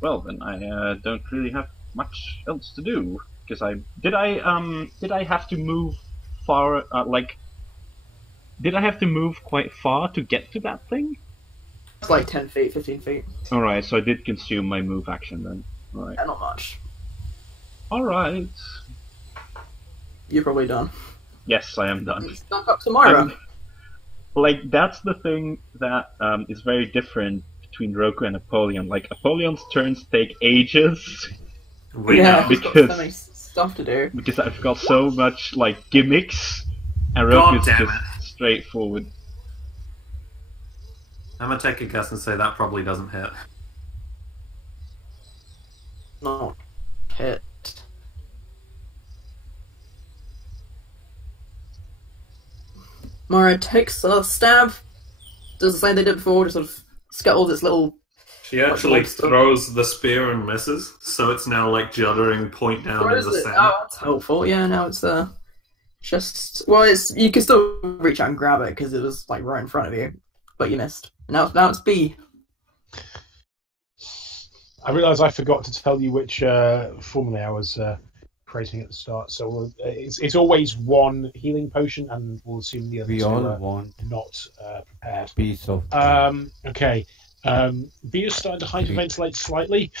Well, then I don't really have much else to do. Because did I have to move far, did I have to move quite far to get to that thing? It's like 10 feet, 15 feet. Alright, so I did consume my move action then. Alright. Yeah, not much. Alright. You're probably done. Yes, I am done. It's back up to Myra. Like, that's the thing that is very different between Roku and Apollyon. Like, Apollyon's turns take ages, We Yeah, know. he's got because- so many stuff to do. because I've got so much, like, gimmicks, and God Roku's damn just straightforward. I'm gonna take a guess and say that probably doesn't hit. not hit. Mara takes a stab, does the same they did before, just sort of scuttles its little... She actually throws the spear and misses, so it's now like juddering point down Where in is the it? sand. Oh, that's helpful. Yeah, now it's just... Well, it's you can still reach out and grab it, because it was like right in front of you, but you missed. Now it's B. I realise I forgot to tell you which formula I was creating at the start. So it's always one healing potion, and we'll assume the other We two all are want not prepared. piece of Okay. B is starting to hyperventilate slightly.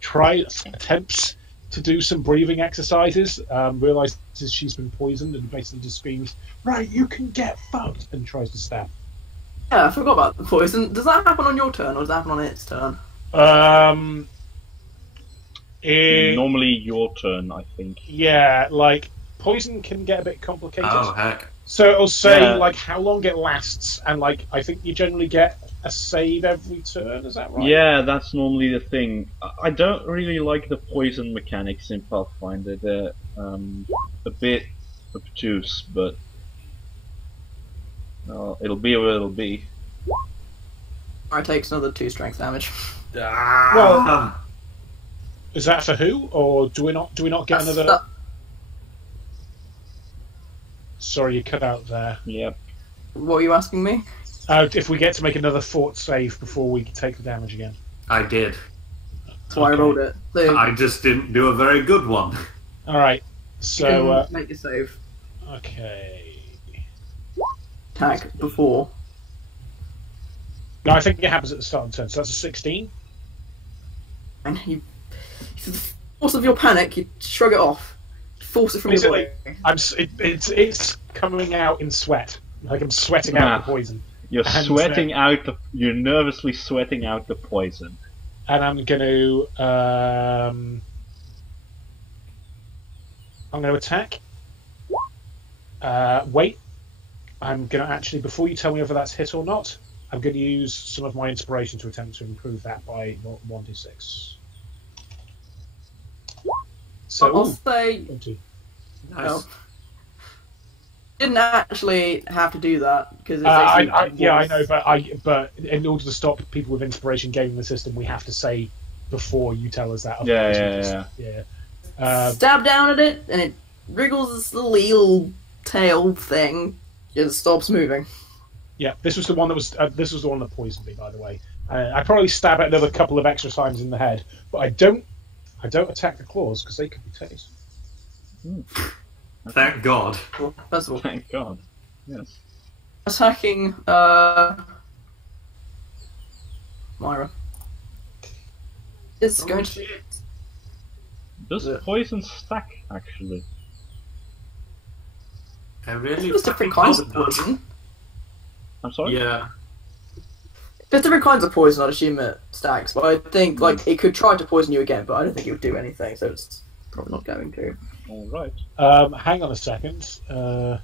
Try attempts to do some breathing exercises. Realizes she's been poisoned and basically just screams, "Right, you can get fucked!" and tries to stab. Yeah, I forgot about the poison. Does that happen on your turn, or does that happen on its turn? Normally your turn, I think. Yeah, like poison can get a bit complicated. Oh, heck. So it'll say Yeah. like how long it lasts, and like I think you generally get a save every turn. Is that right? Yeah, that's normally the thing. I don't really like the poison mechanics in Pathfinder. They're a bit obtuse, but it'll be what it'll be. Mara takes another 2 strength damage. Well, is that for who, or do we not get another? Sorry, you cut out there. Yep. What are you asking me? If we get to make another fort save before we take the damage again. I did. That's why I rolled it. So I just didn't do a very good one. All right. you So can make a save. okay. Attack before. No, I think it happens at the start of the turn. So that's a 16. And you, for the force of your panic, you shrug it off. Force it from your body. It's coming out in sweat. Like I'm sweating out the poison. You're And, sweating out the. You're nervously sweating out the poison. And I'm going to attack. Wait. I'm going to actually, before you tell me whether that's hit or not, I'm going to use some of my inspiration to attempt to improve that by 1d6. So, I'll say... 20. Nice. Well, didn't actually have to do that, because I know, but in order to stop people with inspiration gaming the system, we have to say before you tell us that. otherwise Yeah. stab down at it, and it wriggles this little eel tail thing. It stops moving. Yeah, this was the one that was. This was the one that poisoned me, by the way. I probably stab it another couple of extra times in the head, but I don't attack the claws because they could be tased. Thank God. Well, first of all, Thank God. Yes. attacking Myra. It's going to. Does poison stack actually? I really There's different kinds of poison. I'm sorry. Yeah. There's different kinds of poison. I'd assume it stacks, but I think like it could try to poison you again, but I don't think it would do anything. So it's probably not going to. All right. Hang on a second. Yeah,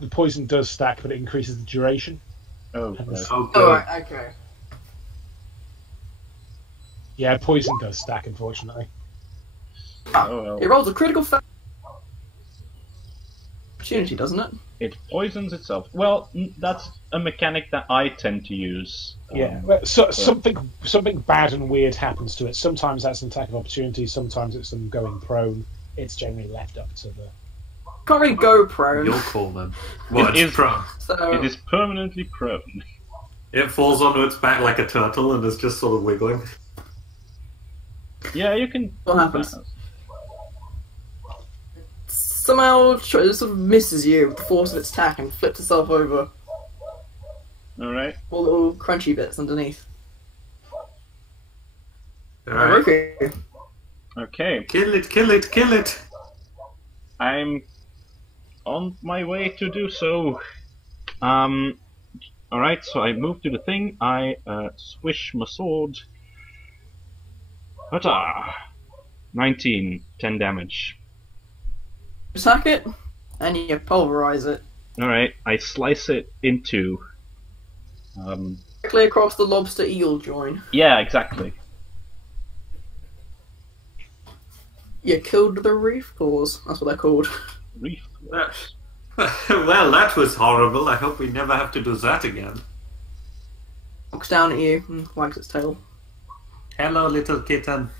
the poison does stack, but it increases the duration. Oh, right. Oh, good. Alright, okay. Yeah, poison does stack, unfortunately. Oh, well. It rolls a critical opportunity, doesn't it? It poisons itself. Well, that's a mechanic that I tend to use. Yeah, well, something bad and weird happens to it. Sometimes that's an attack of opportunity. Sometimes it's them going prone. It's generally left up to the. Can't really go prone. You'll call them. Well, It it's is- prone. So It is permanently prone. It falls onto its back like a turtle and is just sort of wiggling. Yeah, you can. What happens? somehow it sort of misses you with the force of its attack and flips itself over. Alright. All little crunchy bits underneath. Alright. Okay. Okay. Kill it, kill it, kill it! I'm on my way to do so. Alright, so I move to the thing, I swish my sword. Ta-da! 19, 10 damage. Attack it, and you pulverize it. Alright, I slice it into Directly across the lobster eel join. Yeah, exactly. You killed the reef claws. That's what they're called. Reef. Well, that was horrible. I hope we never have to do that again. Looks down at you and wags its tail. Hello, little kitten.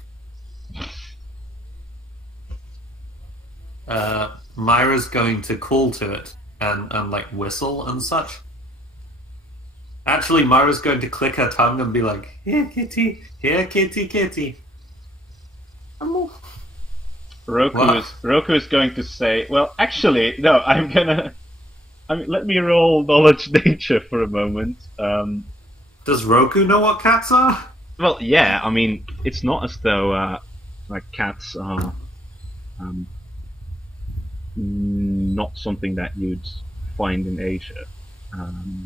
Myra's going to call to it and like whistle and such. Actually, Myra's going to click her tongue and be like, "Here, kitty. Here, kitty, kitty." Oh, Roku is going to say, well, actually, no, let me roll knowledge nature for a moment. Does Roku know what cats are? Well, yeah, I mean, it's not as though, like, cats are, not something that you'd find in Asia.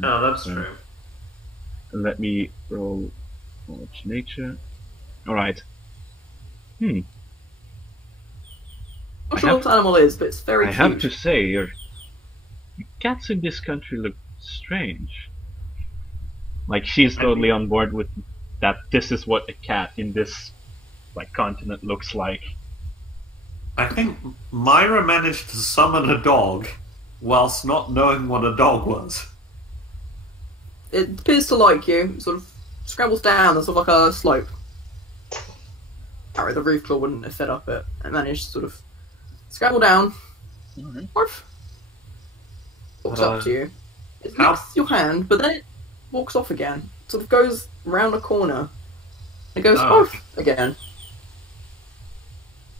No, that's true. Let me roll knowledge nature. Alright. not sure what animal is, but it's very I cute. have to say, your cats in this country look strange. Like, she's totally on board with that this is what a cat in this, like, continent looks like. I think Myra managed to summon a dog whilst not knowing what a dog was. It appears to like you. It sort of scrambles down. There's sort of like a slope. Sorry, the roof claw wouldn't have fed up it. It managed to sort of scramble down. Alright. Morph. Walks up to you. It licks your hand, but then it walks off again. Sort of goes round a corner. It goes off again.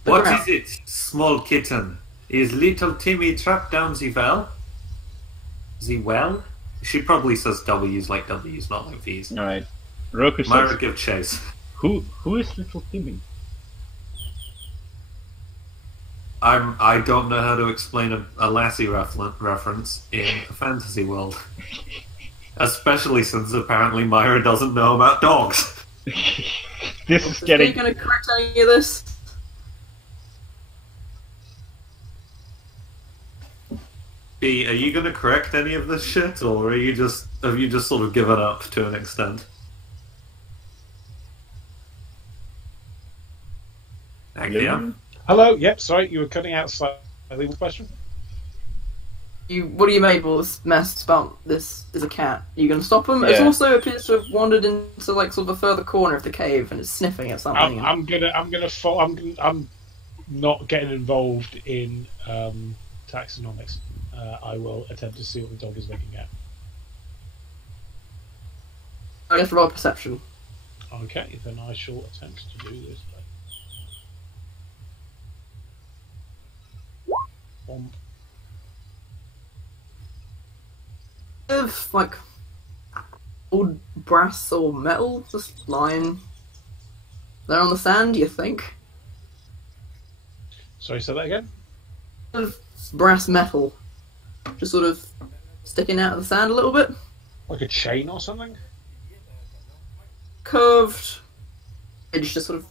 Look What around. is it, small kitten? Is little Timmy trapped down the well? The well? She probably says W's like W's, not like V's. Alright. Roku Myra, says, give chase. who is little Timmy? I don't know how to explain a Lassie reference in a fantasy world. Especially since apparently Myra doesn't know about dogs. This is Are you getting... going to correct any of this? B, are you going to correct any of this shit, or have you just sort of given up to an extent? Yeah. Hello. Yep. Sorry, you were cutting out slightly. With question. What do you make all this mess about this is a cat? Are you going to stop him? It Yeah. also appears to have wandered into like sort of a further corner of the cave and is sniffing at something. I'm not getting involved in taxonomics. I will attempt to see what the dog is looking at. I guess roll perception. Okay, then I shall attempt to do this. Of like old brass or metal just lying there on the sand, you think? Sorry, say that again? Of brass metal. Just sort of sticking out of the sand a little bit. Like a chain or something? Curved edge just sort of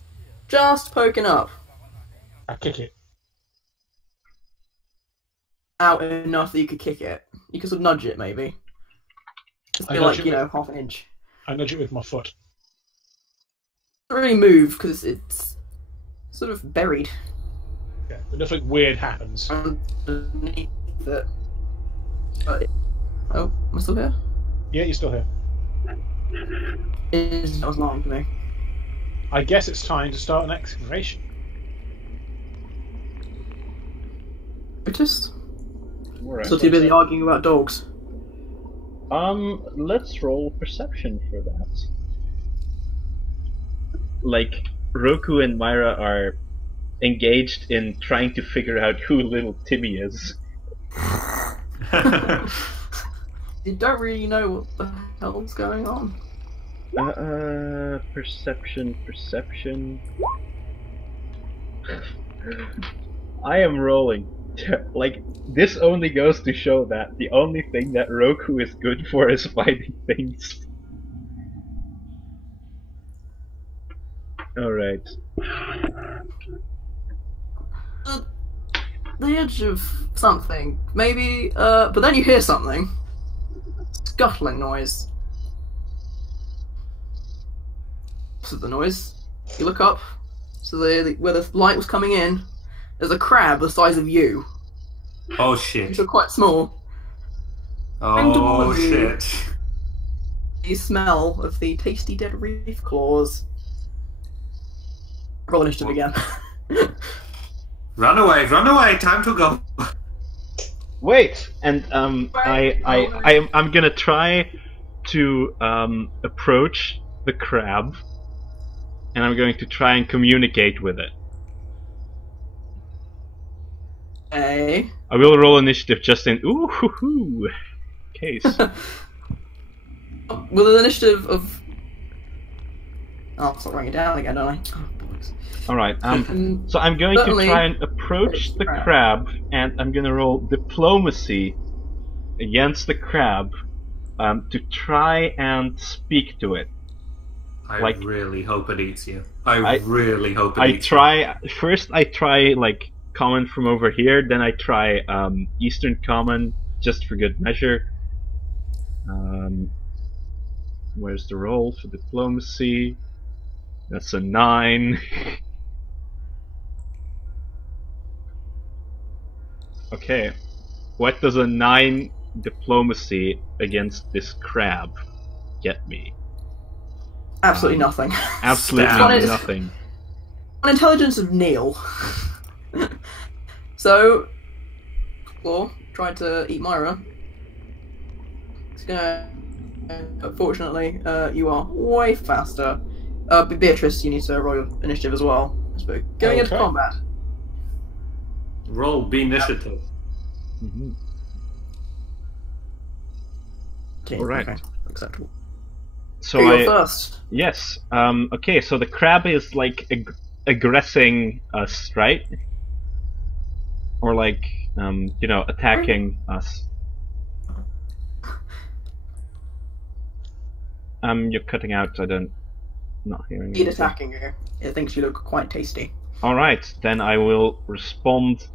just poking up. I kick it. Out enough that you could kick it. You could sort of nudge it maybe. Just I be nudge like, it you know, with- half an inch. I nudge it with my foot. Doesn't really move because it's sort of buried Yeah, but nothing weird happens. underneath it. Oh, am I still here? Yeah, you're still here. That was long to me. I guess it's time to start an excavation. Noticed? Alright. So too busy arguing about dogs. Let's roll perception for that. Like, Roku and Myra are engaged in trying to figure out who little Timmy is. You don't really know what the hell's going on. Perception. I am rolling. Like, this only goes to show that the only thing that Roku is good for is finding things. Alright. The edge of something. Maybe, but then you hear something. Scuttling noise. of the noise, you look up, so where the light was coming in, there's a crab the size of you. Oh shit. You're quite small. Oh shit. You smell of the tasty dead reef claws. Roll initiative again. Run away, time to go. Wait, and I'm gonna try to approach the crab, and I'm going to try and communicate with it. Okay. I will roll initiative just in case. With an initiative of... Oh, I'll start writing it down again, don't I? Oh, bollocks. Alright, so I'm going to try and approach the crab, and I'm gonna roll diplomacy against the crab to try and speak to it. I Like- really hope it eats you. I really hope it eats First I try, like, common from over here, then I try Eastern Common, just for good measure. Where's the roll for diplomacy? That's a 9. Okay, what does a 9 diplomacy against this crab get me? Absolutely nothing. Absolutely Stab. nothing. An intelligence of nil. So, Claw tried to eat Myra. It's gonna... Unfortunately, you are way faster. Beatrice, you need to roll your initiative as well. So, going into Okay. combat. Roll B initiative. Mhm. Okay, Alright. okay, acceptable. So Okay, I you're first. yes. Okay, so the crab is like aggressing us, right? Or like attacking us. You're cutting out. Not hearing. He's anything. attacking you. It thinks you look quite tasty. All right, then I will respond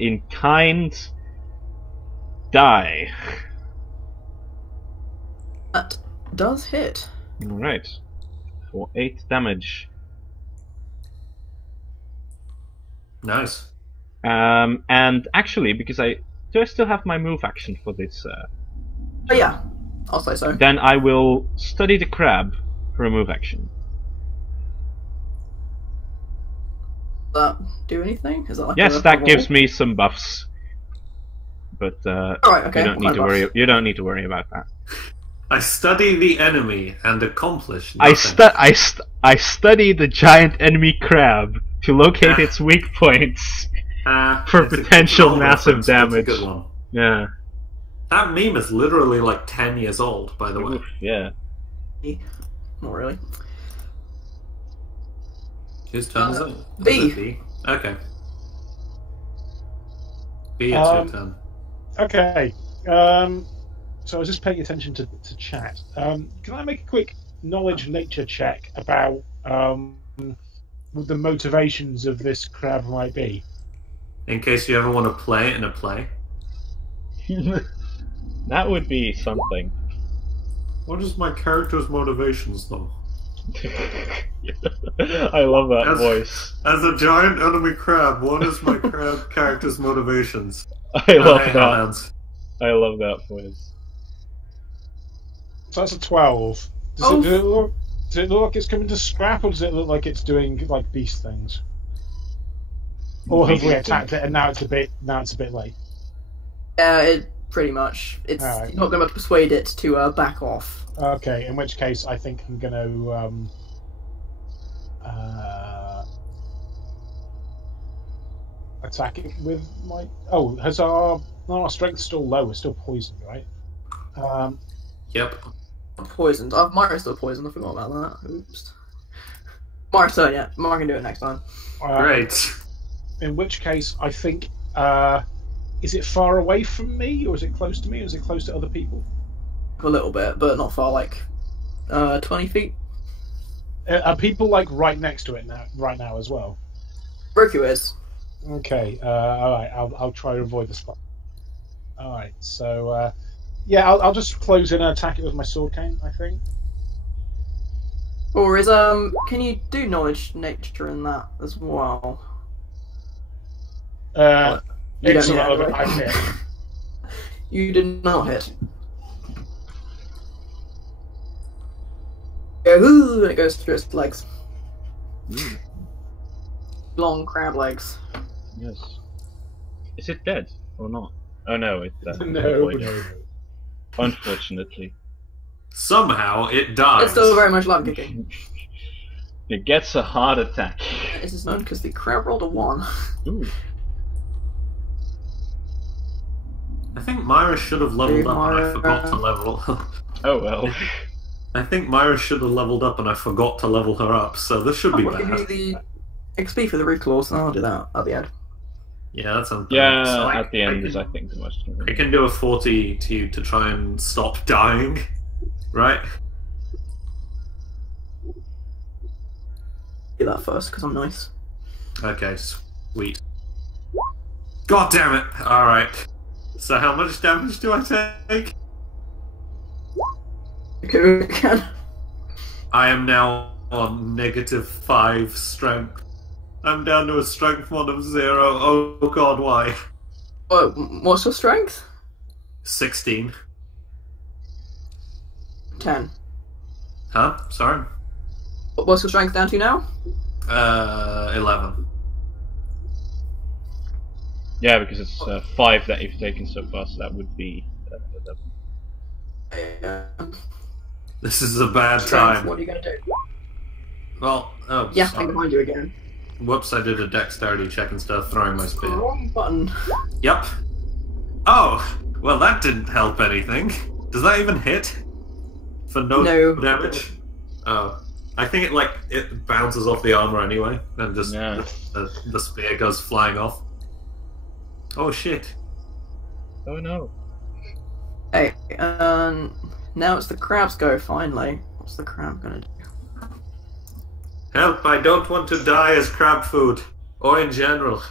in kind. Die. That does hit. All right, for 8 damage. Nice. And actually, because I still have my move action for this. But yeah, I'll say so. Then I will study the crab for a move action. Does that do anything? Is that like Yes, a that roll? gives me some buffs. But Alright, okay. you don't need to worry. You don't need to worry about that. I study the enemy and accomplish I nothing. study the giant enemy crab to locate its weak points for It's a potential good massive reference, that's a damage. good one. Yeah. That meme is literally like 10 years old, by the way. Yeah. Not really. Whose turn is it? Is B. it B? Okay. B, it's your turn. Okay. So I was just paying attention to chat. Can I make a quick knowledge nature check about what the motivations of this crab might be? In case you ever want to play it in a play. That would be something. What is my character's motivations, though? I love that As- voice. As a giant enemy crab, what is my crab character's motivations? I love Hey, that. hands. I love that voice. So that's a 12. Does Oh. it look like it's coming to scrap, or does it look like it's doing like beast things? Or have we attacked it and now it's a bit late? Yeah, it pretty much. It's Alright. you're not going to persuade it to back off. Okay, in which case I think I'm gonna attack it with my. Oh, has our strength still low? We're still poisoned, right? Yep. Poisoned. Mara's still poisoned. I forgot about that. Oops. Mara's turn, yeah. Mara can do it next time. Great. In which case, I think. Is it far away from me, or is it close to me, or is it close to other people? A little bit, but not far. Like 20 feet. Are people like right next to it right now as well? Roku is. Okay. All right. I'll try to avoid the spot. All right. So yeah, I'll just close in and attack it with my sword cane, I think. Or is can you do knowledge nature in that as well? You don't Excellent hit of it, anyway. I hit. You did not hit. Ooh, and it goes through its legs. Long crab legs. Yes. Is it dead or not? Oh no, it's No, void. no. Unfortunately. Somehow it dies. It's still very much love kicking. It gets a heart attack. This is known because the crab rolled a 1. Ooh. I think Myra should have leveled up and I Myra. forgot to level up. Oh well. I think Myra should have leveled up and I forgot to level her up, so this should be I'll give you bad. the XP for the root claws, and I'll do that at the end. Yeah, that sounds Yeah, bad. So at the end is I think the most. I can do a 40 to you to try and stop dying, right? Do that first, because I'm nice. Okay, sweet. God damn it! Alright. So how much damage do I take? Okay, again. I am now on -5 strength. I'm down to a strength 1 of 0. Oh god, why? What's your strength? 16. 10. Huh? Sorry? What's your strength down to now? 11. Yeah, because it's 5 that you've taken so far, so that would be 11. Yeah. This is a bad Strength, time. what are you gonna do? Well, oh, Yeah, sorry. I'm behind you again. Whoops, I did a dexterity check instead of throwing my spear. Wrong button. Yep. Oh, well that didn't help anything. Does that even hit? For no damage? Oh. I think it bounces off the armor anyway, and just Yeah. the spear goes flying off. Oh shit. Oh no. Hey, now it's the crab's go, finally. What's the crab gonna do? Help, I don't want to die as crab food. Or in general.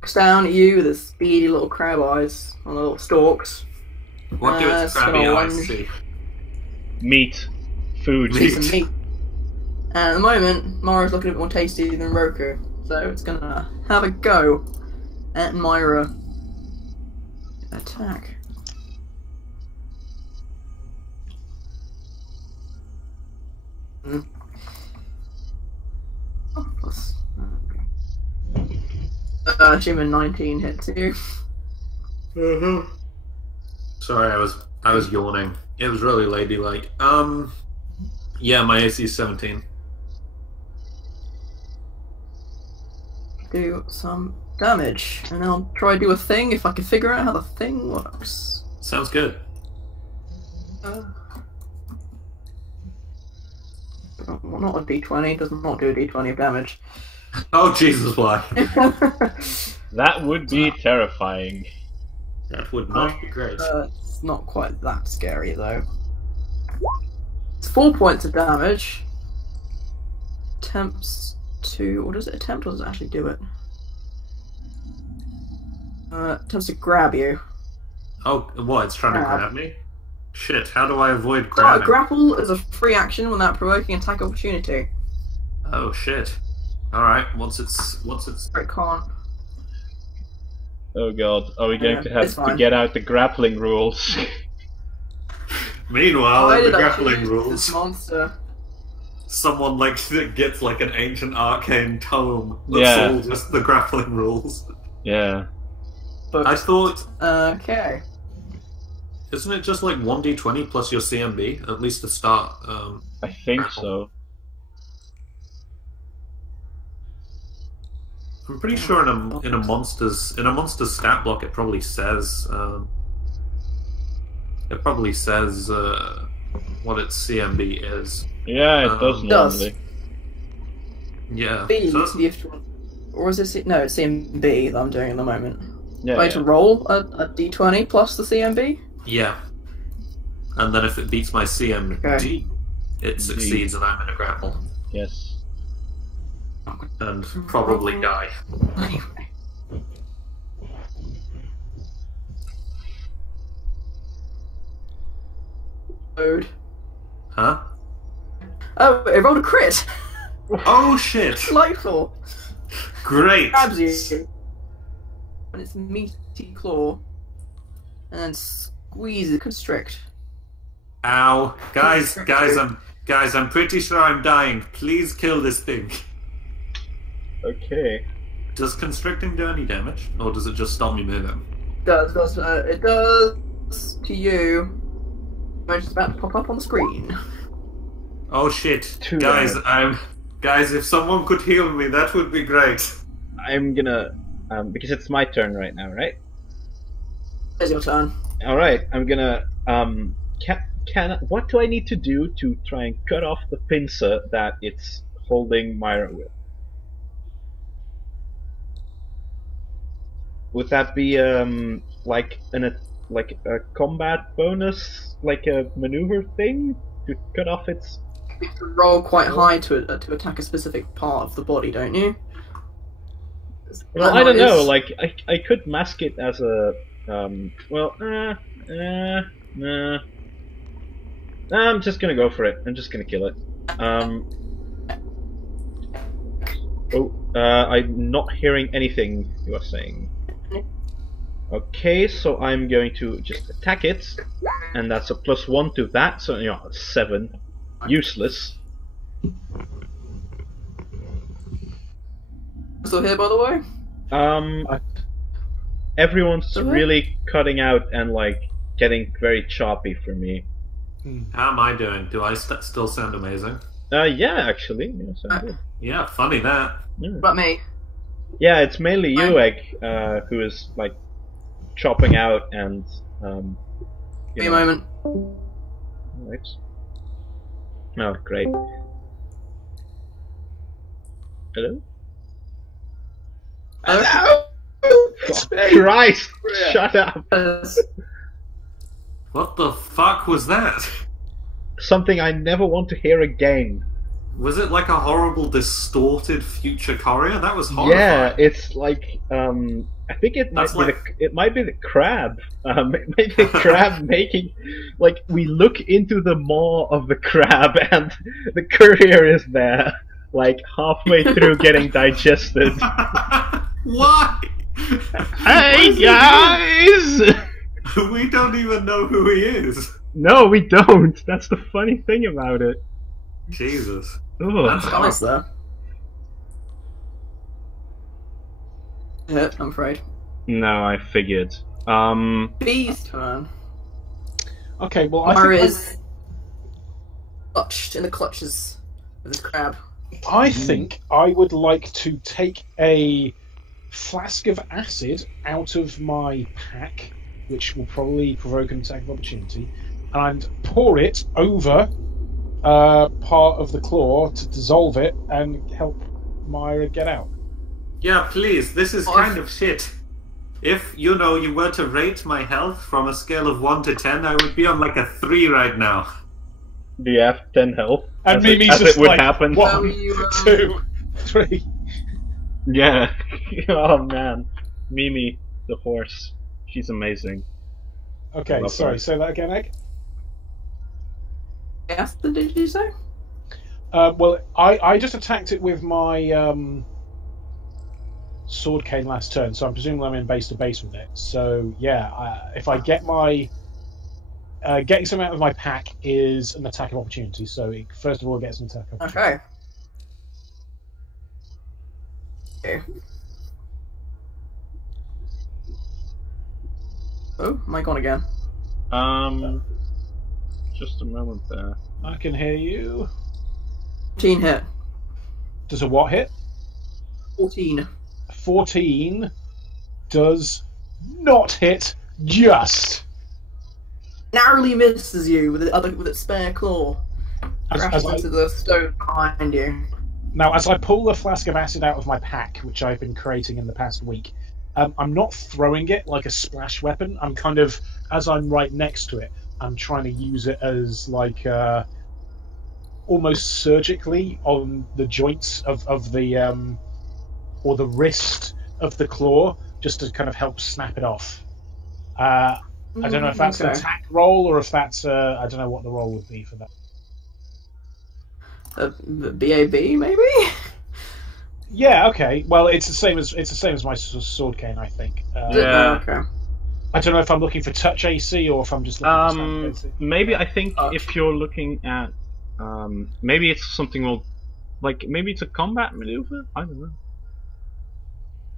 Looks down at you with his speedy little crab eyes on the little stalks. What do its it's crabby gonna eyes lunge. see? Meat. Food. Meat. Some meat. And at the moment, Myra's looking a bit more tasty than Roku, so it's gonna have a go at Myra. Attack. Oh, plus. Human 19 hits you. Sorry, I was yawning. It was really ladylike. Yeah, my AC is 17. Do some damage, and I'll try to do a thing if I can figure out how the thing works. Sounds good. Well, not a d20, does not do a d20 of damage. Oh Jesus, why? That would be terrifying. That would not be great. It's not quite that scary though. It's 4 points of damage. Attempts to... What does it attempt or does it actually do it? Attempts to grab you. Oh, what? It's trying to Grab. grab me? Shit, how do I avoid So, grabbing? grapple is a free action without provoking attack opportunity. Oh shit. Alright, once it's It can't. Oh god, are we going Yeah, to have it's to fine. get out the grappling rules? Meanwhile, Why in the did I choose grappling this rules, monster? someone gets like an ancient arcane tome that's Yeah. all just the grappling rules. Yeah. But, I thought, okay. isn't it just like 1d20 plus your CMB? At least to start. I think so. I'm pretty sure in a monster's stat block it probably says what its CMB is. Yeah, it does Does. normally. Yeah. B So- to the or is it no? It's CMB that I'm doing at the moment. Yeah, I need to roll a d20 plus the CMB. yeah. And then if it beats my CMD, Okay. it succeeds and I'm in a grapple. yes. And probably die. Anyway. Load. Huh? Oh, it rolled a crit. Oh shit! Delightful. Great. Grabs you. And its meaty claw. And then squeezes, constrict. Ow, guys, I'm pretty sure I'm dying. Please kill this thing. Okay. Does constricting do any damage, or does it just stop me moving? It does to you. It's about to pop up on the screen. Oh shit, Too guys! bad. Guys, if someone could heal me, that would be great. I'm gonna because it's my turn right now, right? It's your turn. All right. I'm gonna what do I need to do to try and cut off the pincer that it's holding Myra with? Would that be like a combat bonus, like a maneuver thing to cut off its? You have to roll quite high to attack a specific part of the body, don't you? Well, I don't know. Like I could mask it as a I'm just gonna go for it. I'm just gonna kill it. I'm not hearing anything you are saying. Okay, so I'm going to just attack it, and that's a +1 to that, so 7. Useless. Still here, by the way? Everyone's Okay. really cutting out and like getting very choppy for me. How am I doing? Do I still sound amazing? Yeah, actually. Yeah, sounds good. Yeah, funny that. Yeah. What about me? Yeah, it's mainly you, Egg, who is like chopping out and Give me a moment. Right. Oh, great. Hello? Hello? Christ! Shut up! What the fuck was that? Something I never want to hear again. Was it like a horrible, distorted future courier? That was horrifying. Yeah, it's like I think it might That's be like- it might be the crab. It might be the crab making like we look into the maw of the crab and the courier is there, like halfway through getting digested. Why? Hey guys! We don't even know who he is. No, we don't. That's the funny thing about it. Jesus. Ugh. That's Nice horrible. there. Yeah, I'm afraid. No, I figured. Bee's turn. Okay, well, I Myra think is clutched in the clutches of this crab. I think I would like to take a flask of acid out of my pack, which will probably provoke an attack of opportunity, and pour it over part of the claw to dissolve it and help Myra get out. Yeah, please, this is kind of shit. If, you were to rate my health from a scale of 1 to 10, I would be on like a 3 right now. Do you have 10 health? And as Mimi's as just it would like, happen. what? So you, 2, 3. Yeah. Oh man. Mimi, the horse. She's amazing. Okay, Love sorry, her. say that again, Egg. Yes, did you say? Well, I just attacked it with my sword cane last turn, so I'm presuming I'm in base to base with it. So yeah, if I get my getting some out of my pack is an attack of opportunity. So it, first of all, it gets an attack of opportunity. Okay. Oh, am I gone again? Just a moment there. I can hear you. 14 hit. Does a what hit? 14. 14 does not hit. Just Narrowly misses you with its spare claw. Crashes I- into the stone behind you. now, as I pull the flask of acid out of my pack, which I've been creating in the past week, I'm not throwing it like a splash weapon. I'm kind of, as I'm right next to it, I'm trying to use it as like almost surgically on the joints of the or the wrist of the claw, just to kind of help snap it off. I don't know if that's an Okay. attack roll or if that's I don't know what the roll would be for that. BAB maybe. Yeah. Okay. Well, it's the same as my sword cane, I think. Yeah. Okay. I don't know if I'm looking for touch AC or if I'm just looking for standard AC. Maybe I think Touch. if you're looking at, maybe it's something maybe it's a combat maneuver. I don't know.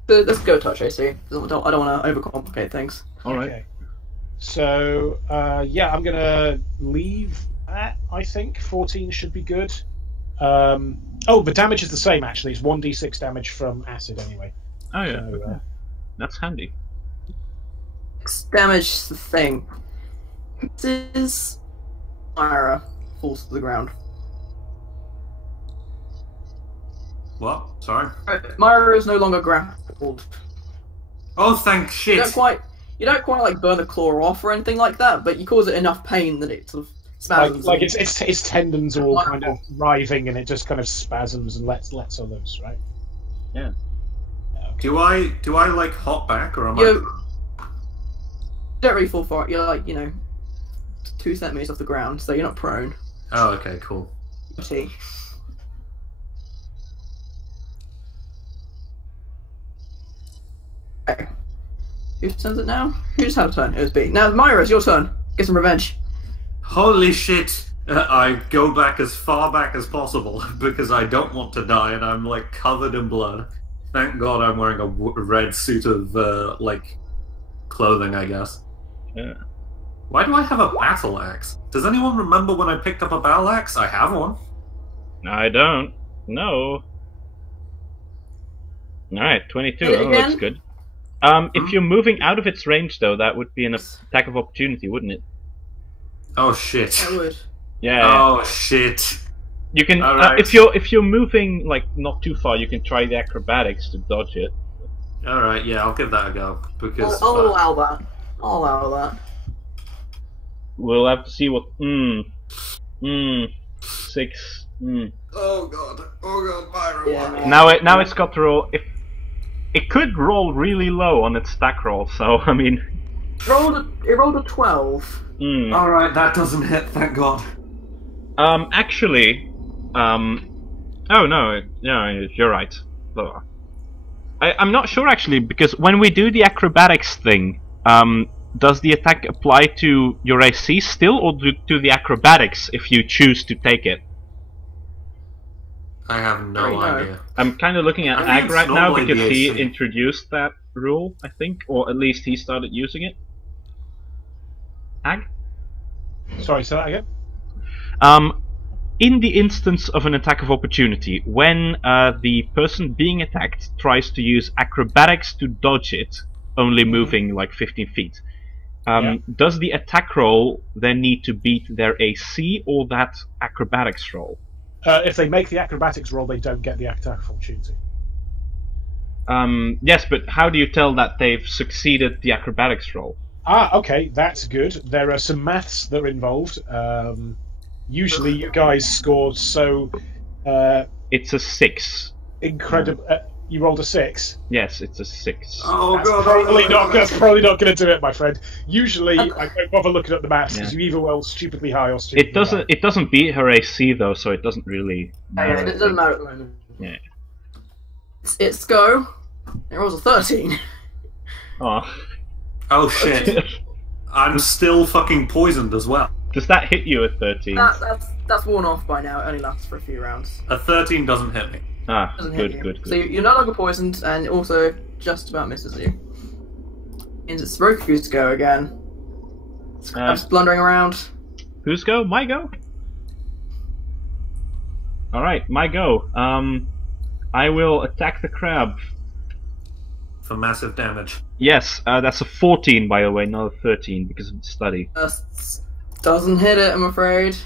So let's go touch AC. I don't want to overcomplicate things. All right. Okay. So yeah, I'm gonna leave that. I think 14 should be good. Oh, the damage is the same actually. It's 1d6 damage from acid anyway. Oh yeah. So, Okay. That's handy. Damage is the thing. This is Myra falls to the ground. What? Sorry. Myra is no longer grappled. Oh, thank shit. You don't quite like burn the claw off or anything like that, but you cause it enough pain that it sort of spasms. like its tendons are all kind of writhing and it just kind of spasms and lets her loose, right? Yeah. Do I like hop back or am You don't really fall far. You're like 2 centimeters off the ground, so you're not prone. Oh, okay, cool. See. Okay. Whose turn is it now? Who just had a turn? It was B. Now, Myra, it's your turn. Get some revenge. Holy shit! I go back as far back as possible because I don't want to die and I'm like covered in blood. Thank God I'm wearing a red suit of like clothing, I guess. Yeah. Why do I have a battle axe? Does anyone remember when I picked up a battle axe? I have one. I don't. No. Alright, 22. Hit it Oh, that's again? good. If you're moving out of its range, though, that would be an attack of opportunity, wouldn't it? Oh shit. I would. Yeah. Oh shit. You can Alright. if you're moving like not too far, you can try the acrobatics to dodge it. Alright, yeah, I'll give that a go. Because I'll allow that. I'll allow that. We'll have to see what. 6. Oh god, Myra. Yeah. Now it's got to roll. If it could roll really low on its stack roll, so I mean. It rolled a 12. Alright, that doesn't hit, thank god. Actually, oh no, you're right. I'm not sure actually, because when we do the acrobatics thing, does the attack apply to your AC still, or to the acrobatics if you choose to take it? I have no No. idea. I'm kind of looking at I think Ag it's right now normally because the he AC. introduced that rule, I think, or at least he started using it. Ag? Sorry, say that again. In the instance of an attack of opportunity, when the person being attacked tries to use acrobatics to dodge it, only moving like 15 feet, does the attack roll then need to beat their AC or that acrobatics roll? If they make the acrobatics roll, they don't get the attack of opportunity. Yes, but how do you tell that they've succeeded the acrobatics roll? Ah, okay, that's good. There are some maths that are involved. Usually, you guys scored so It's a 6. incredible. You rolled a 6. Yes, it's a 6. Oh That's god, probably not going to do it, my friend. Usually, I don't bother looking at the maths because you either roll stupidly high or stupidly It doesn't beat her AC though, so it doesn't really Yeah, matter. it doesn't matter at the moment. Yeah. It's go. It rolls a 13. Oh. Oh shit. I'm still fucking poisoned as well. Does that hit you at 13? That's worn off by now. It only lasts for a few rounds. A 13 doesn't hit me. Ah, Doesn't hit good. you. So you're no longer poisoned, and it also just about misses you. Means it's Roku's go again. I'm just blundering around. Whose go? My go? Alright, my go. I will attack the crab. For massive damage. Yes, that's a 14 by the way, not a 13 because of the study. Doesn't hit it, I'm afraid.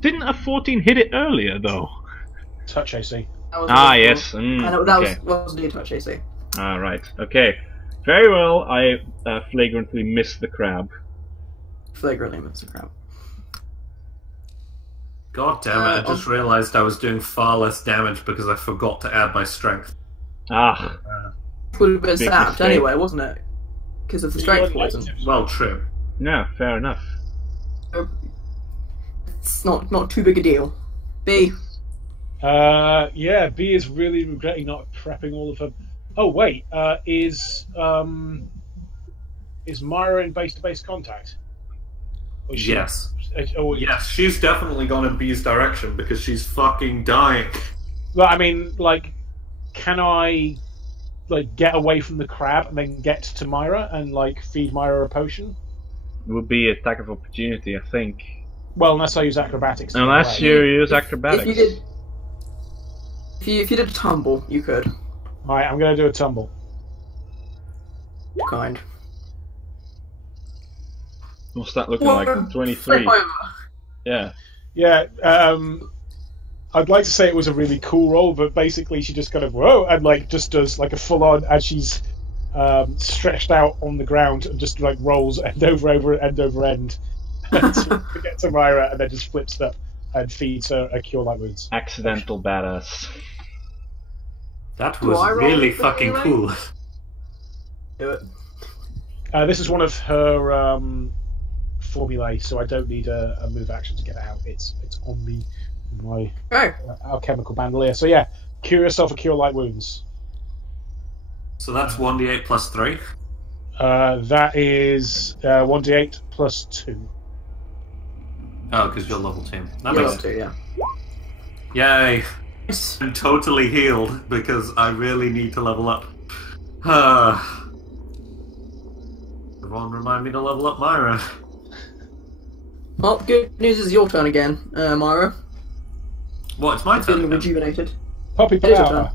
Didn't a 14 hit it earlier though? Touch AC. That was Ah, awful. yes. And that Okay. was new touch AC. Right. Okay. Very well. I flagrantly missed the crab. Flagrantly missed the crap. God damn it, I just realised I was doing far less damage because I forgot to add my strength. Ah. Would have been Big sapped mistake. anyway, wasn't it? Because of the strength poison. Well, true. Yeah, fair enough. It's not too big a deal. B. Yeah, B is really regretting not prepping all of her. Oh wait, is Myra in base-to-base contact? Or is she? Yes. Oh, Yes, she's definitely gone in B's direction because she's fucking dying. well, I mean, like, can I like get away from the crab and then get to Myra and like feed Myra a potion? It would be attack of opportunity, I think. Well, unless I use acrobatics. to get Unless away. you use If acrobatics. you did, if you did a tumble, you could. All right, I'm going to do a tumble. Kind. What's that looking Well, like? 23. Flip over. Yeah. Yeah, I'd like to say it was a really cool roll, but basically she just kind of whoa and like just does like a full on as she's stretched out on the ground and just like rolls end over end to get to Myra and then just flips up and feeds her a cure light wounds. Accidental badass. That Do I was roll really for fucking healing? cool. Do it. This is one of her formulae, so I don't need a move action to get it out. It's on me, my Okay. alchemical bandolier. So yeah, cure yourself a cure light wounds. So that's 1d8 plus 3. That is 1d8 plus 2. Oh, because you're level 2. That You're makes up to, yeah. Yay. Nice. I'm totally healed because I really need to level up. Everyone remind me to level up Myra. Well, good news is your turn again, Myra. What, it's my turn Feeling again? rejuvenated. Puppy It is your power.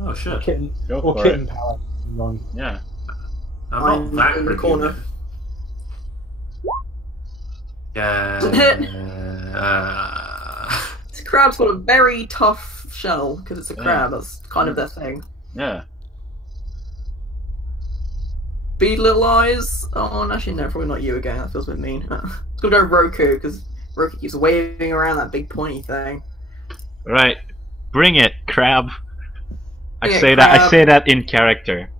Oh shit. Kitten. Go Or for kitten it. power. Wrong. Yeah. I'm not that in the corner. rejuvenated. Yeah. This crab's got a very tough shell because it's a crab. That's kind of their thing. Yeah. Bead little eyes. Oh, actually, no, probably not you again. That feels a bit mean. It's gonna go Roku because Roku keeps waving around that big pointy thing. Right. Bring it, crab. I Bring it, say that. I crab. say that in character.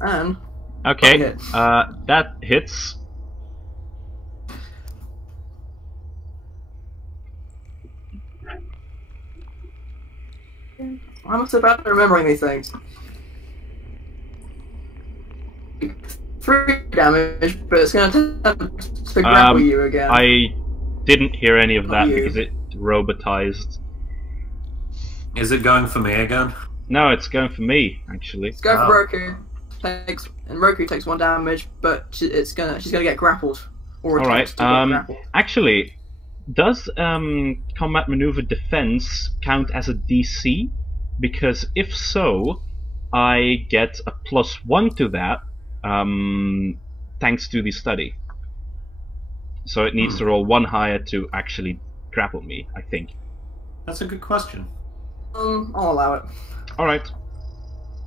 And Okay. hit. That hits. I'm so bad at remembering these things. 3 damage, but it's gonna to grapple you again. I didn't hear any of that You. because it robotized. Is it going for me again? No, it's going for me actually. Let's go Wow. for Roku. Roku takes 1 damage, but she's gonna get grappled. Or All right. attempts to get grappled. Actually, does combat maneuver defense count as a DC? Because if so, I get a +1 to that, thanks to the study. So it needs to roll 1 higher to actually grapple me, I think. That's a good question. I'll allow it. All right.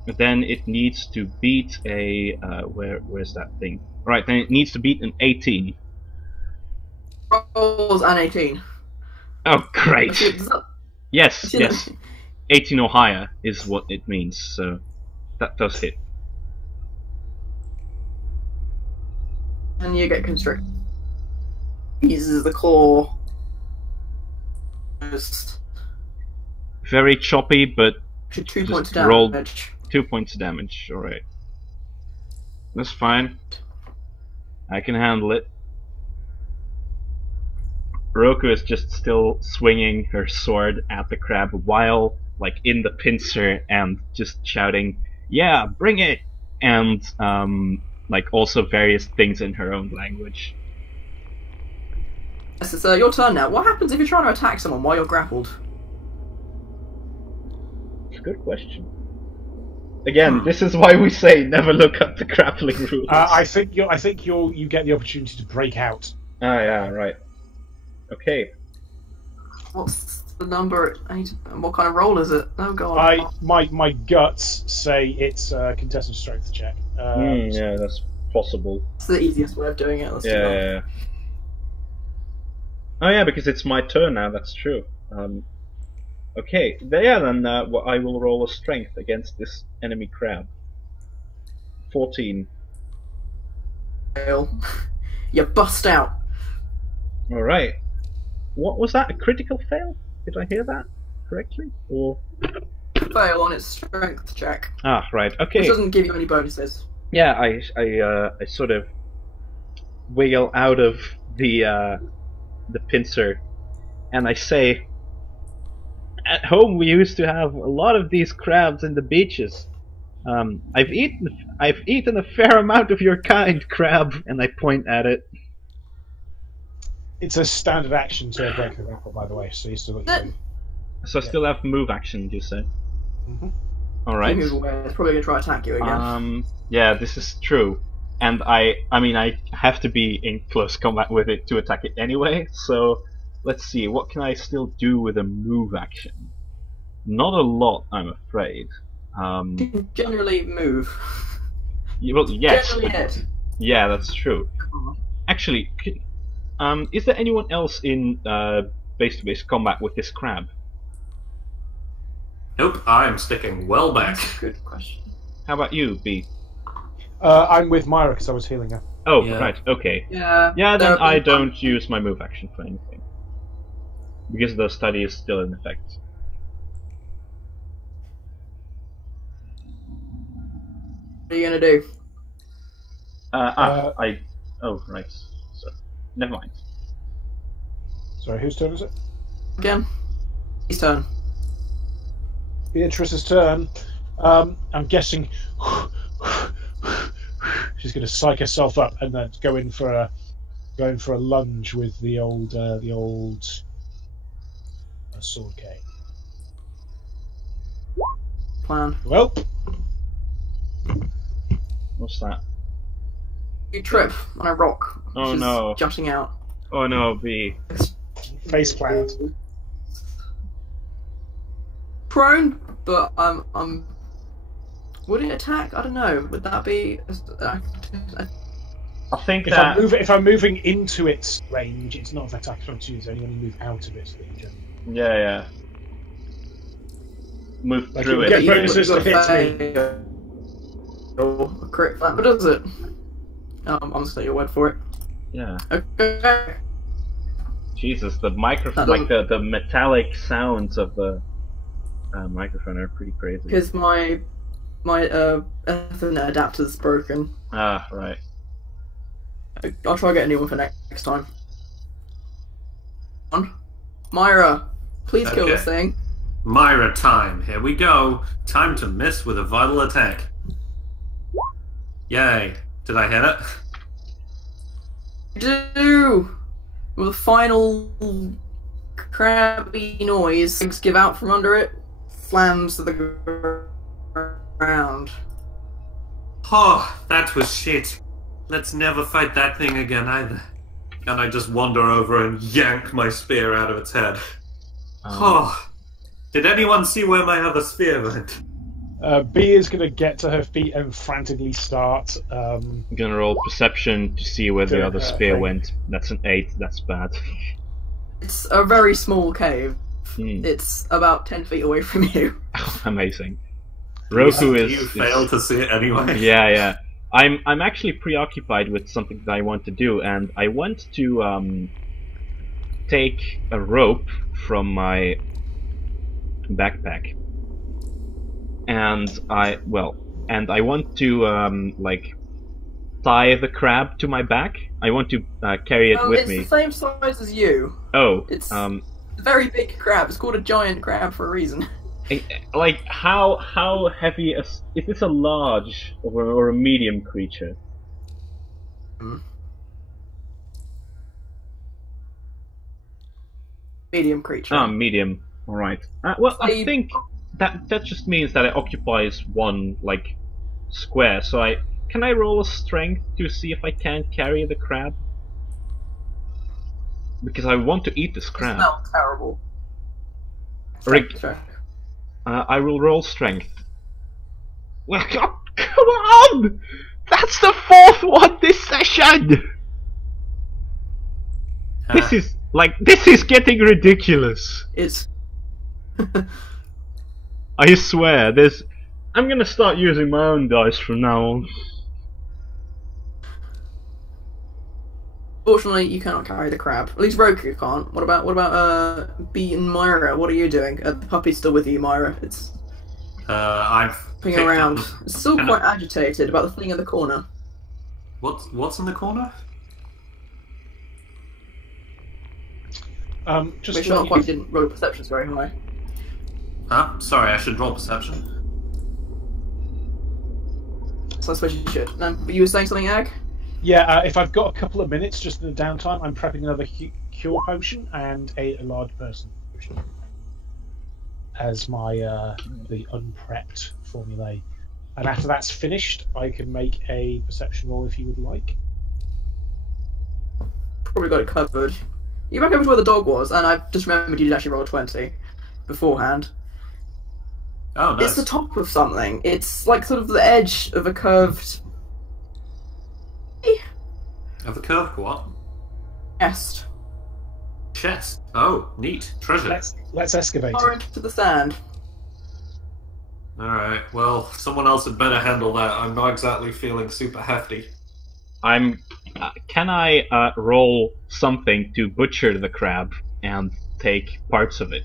But then it needs to beat a where's that thing? All right. Then it needs to beat an 18. Rolls an 18. Oh, great! Does that- Yes, yes. 18 or higher is what it means. So that does hit. And you get constricted. Uses the claw. Just Very choppy, but 2 Just points of roll. damage. 2 points of damage. All right. That's fine. I can handle it. Roku is just still swinging her sword at the crab while, like, in the pincer and just shouting, "Yeah, bring it!" And, like, also various things in her own language. Yes, it's your turn now. What happens if you're trying to attack someone while you're grappled? It's a good question. Again, this is why we say never look up the grappling rules. I think you get the opportunity to break out. Ah, yeah, right. Okay. What's the number? What kind of roll is it? Oh god. My guts say it's a contested strength check. Yeah, that's possible. It's the easiest way of doing it. Let's do Yeah, that. yeah, yeah. Oh yeah, because it's my turn now. That's true. Okay, then I will roll a strength against this enemy crab. 14. Fail. You bust out. Alright. What was that? A critical fail? Did I hear that correctly? Or Fail on its strength check, ah, right. which Okay. doesn't give you any bonuses. Yeah, I sort of wiggle out of the pincer, and I say, "At home we used to have a lot of these crabs in the beaches. I've eaten a fair amount of your kind, crab," and I point at it. It's a standard action to break the record, by the way, so you still got your So I still have move action, you say? Mm-hmm. All right. Move away. It's probably gonna try to attack you again. Yeah, this is true, and I mean, I have to be in close combat with it to attack it anyway. So let's see, what can I still do with a move action? Not a lot, I'm afraid. You can generally move. Well, yes, Generally hit. yeah, that's true. Actually, is there anyone else in base-to-base combat with this crab? Nope, I'm sticking well back. That's a good question. How about you, B? I'm with Myra because I was healing her. Oh, Yeah. right, okay. Yeah. Yeah, then they're- I don't use my move action for anything. Because the study is still in effect. What are you gonna do? Oh, right. So, never mind. Sorry, whose turn is it? Again? His turn. Beatrice's turn. I'm guessing she's going to psych herself up and then go in for a lunge with the old sword cane. Plan. Well, What's that? You trip on a rock. Oh, which is no. jutting out. Oh no, B. face plant. Prone, but would it attack? I don't know. Would that be? I think If that... I'm moving into its range, it's not an attack of opportunity. It's only when you move out of its range. Yeah, yeah. Move Like through you it. get bonuses to hit me. Or a crit flat, but does it? I'm just gonna your word for it. Yeah. Okay. Jesus, the microphone, That like the metallic sounds of the microphone are pretty crazy. Because my Ethernet adapter's broken. Ah, right. I'll try to get a new one for next time. Myra, please kill Okay. this thing. Myra time. Here we go. Time to miss with a vital attack. Yay. Did I hit it? Do with a final crabby noise, things give out from under it, slams to the ground. Oh, that was shit. Let's never fight that thing again either. And I just wander over and yank my spear out of its head. Oh. Did anyone see where my other spear went? B is going to get to her feet and frantically start. I'm gonna roll perception to see where the Doing other her spear thing. went. That's an 8, that's bad. It's a very small cave. Hmm. It's about 10 feet away from you. Amazing. Roku is... You failed to see it anyway. Yeah, yeah. I'm actually preoccupied with something that I want to do, and I want to take a rope from my backpack, and I want to like tie the crab to my back. I want to carry it with it's me. the same size as you. Oh, It's a very big crab. It's called a giant crab for a reason. like how heavy is this? A large or a medium creature? Medium creature. Ah, medium. All right. Well, I Say- think that just means that it occupies one like square. So can I roll a strength to see if I can carry the crab? Because I want to eat this It crab. smells terrible. Rick, Sure. I will roll strength. Well, come on! That's the fourth one this session. This is getting ridiculous. It's I swear, I'm gonna start using my own dice from now on. Fortunately, you cannot carry the crab. At least Roku can't. What about B and Myra? What are you doing? The puppy's still with you, Myra. It's I've hopping picked around. up- It's still Can quite agitated about the thing in the corner. What's in the corner? Just Which to let not you- quite didn't roll perceptions very high. Huh? Sorry, I should roll perception. So I suppose you should. But you were saying something, Ag? Yeah, if I've got a couple of minutes just in the downtime, I'm prepping another cure potion and a large person potion as my the unprepped formulae. And after that's finished, I can make a perception roll if you would like. Probably got it covered. You back over to where the dog was, and I just remembered you did actually roll a 20 beforehand. Oh, nice. It's the top of something. It's like sort of the edge of a curved Of a curved what? chest. Chest. Oh, neat. Treasure. Let's excavate Far it. into the sand. Alright, well, someone else had better handle that. I'm not exactly feeling super hefty. I'm. Can I roll something to butcher the crab and take parts of it?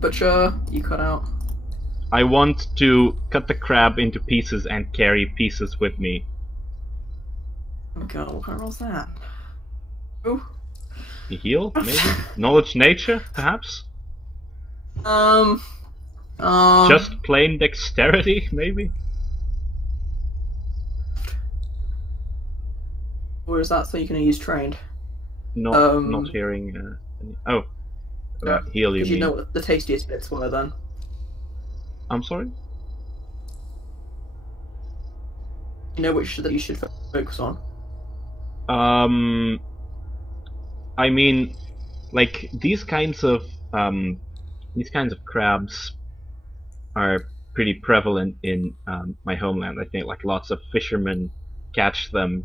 Butcher, you cut out. I want to cut the crab into pieces and carry pieces with me. Oh my god, what kind of roll's that? Ooh. Heal, maybe? Knowledge nature, perhaps? Just plain dexterity, maybe? Or is that so you can use trained? Not hearing. Heal you Because you mean? know what the tastiest bits were then. I'm sorry? You know which that you should focus on. I mean, like these kinds of crabs are pretty prevalent in my homeland. I think like lots of fishermen catch them,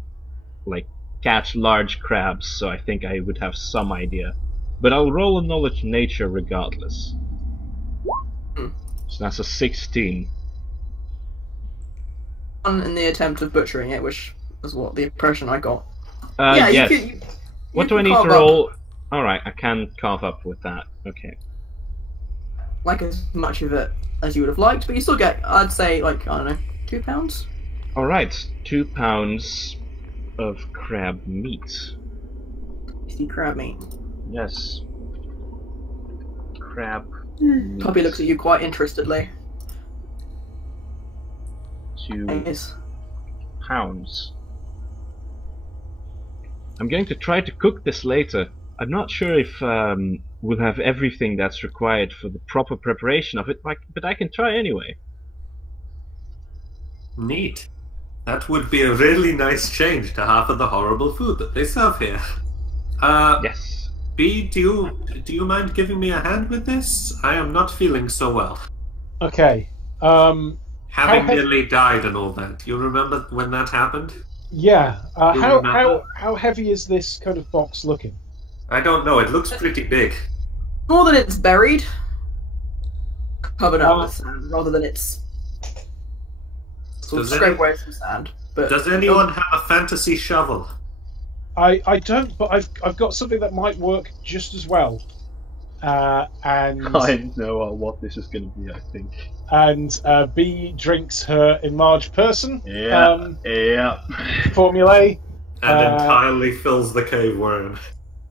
like catch large crabs. So I think I would have some idea, but I'll roll a knowledge nature regardless. So that's a 16. In the attempt of butchering it, which was what the impression I got. Yes. You What do I can need to carve up, roll? Alright, I can carve up with that. Okay. like as much of it as you would have liked, but you still get, I'd say, like, I don't know, £2? Alright, 2 pounds of crab meat. See crab meat. Yes. Crab meat. Puppy looks at you quite interestedly. 2 Yes. pounds. I'm going to try to cook this later. I'm not sure if we'll have everything that's required for the proper preparation of it, but I can try anyway. Neat. That would be a really nice change to half of the horrible food that they serve here. Yes. B, do you mind giving me a hand with this? I am not feeling so well. Okay. Having How- nearly died and all that. You remember when that happened? Yeah. You remember? How heavy is this kind of box looking? I don't know. It looks pretty big. More than it's buried, covered up Uh, with sand, rather than it's sort of Does scrape any- away some sand. But Does anyone have a fantasy shovel? I don't, but I've got something that might work just as well. And I know what this is going to be, I think. B drinks her enlarged person Yeah. formulae. And entirely fills the cave worm.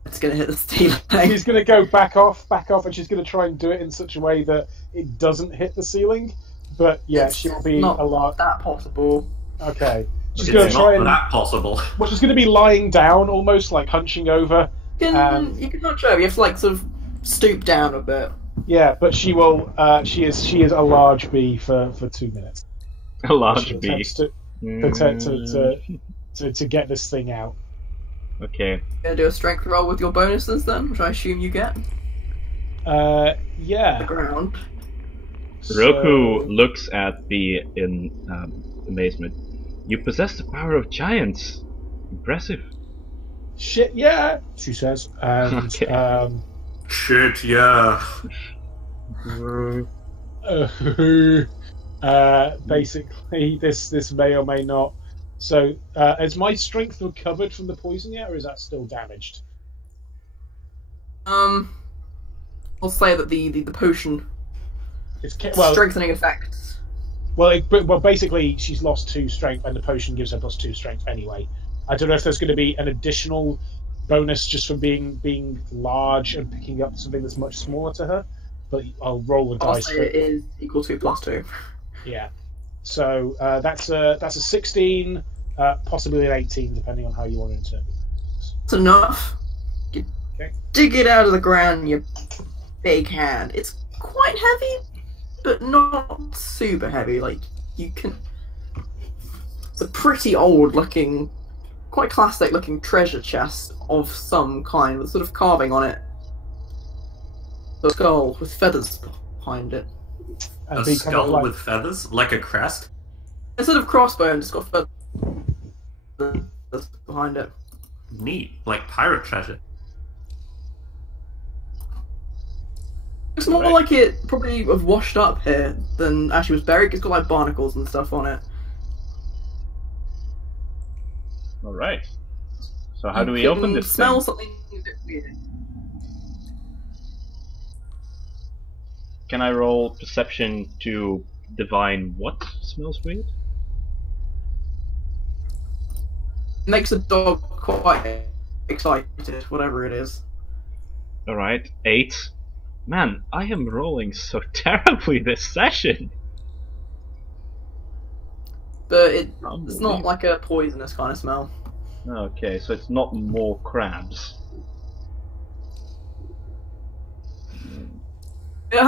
it's gonna hit the ceiling. She's going to go back off, and she's going to try and do it in such a way that it doesn't hit the ceiling. But yeah, It's she'll be not a lot. that possible. Okay, she's going It's to try not and. that possible. Well, she's going to be lying down, almost like hunching over. You can not show. You have to like sort of stoop down a bit. Yeah, but she will. She is a large bee for 2 minutes. A large She bee. attempts to get this thing out. Okay. You're gonna do a strength roll with your bonuses then, which I assume you get. The Yeah. ground. Roku looks at B in amazement. You possess the power of giants. Impressive. Shit, yeah, she says. And Okay. Shit, yeah. basically, this may or may not So, has my strength recovered from the poison yet, or is that still damaged? I'll say that the potion It's well, strengthening effects. well, basically, she's lost 2 strength, and the potion gives her +2 strength anyway. I don't know if there's going to be an additional bonus just from being large and picking up something that's much smaller to her, but I'll roll the I'll dice. say it is equal to +2. Yeah. So that's a 16, possibly an 18, depending on how you want to interpret it. That's enough. You Okay. dig it out of the ground in your big hand. It's quite heavy, but not super heavy. Like, you can... It's a pretty old-looking, quite classic-looking treasure chest of some kind, with sort of carving on it. A skull with feathers behind it. And A be kind of skull like, with feathers? Like a crest? Instead of crossbones, it's got feathers behind it. Neat. Like pirate treasure. Looks more Right. like it probably have washed up here than actually was buried. It's got like barnacles and stuff on it. Alright. So how do we You open can this smell thing? something a bit weird. Can I roll perception to divine what smells weird? It makes the dog quite excited, whatever it is. Alright, 8. Man, I am rolling so terribly this session! But it's not Unbelievable. like a poisonous kind of smell. Okay, so it's not more crabs. It'd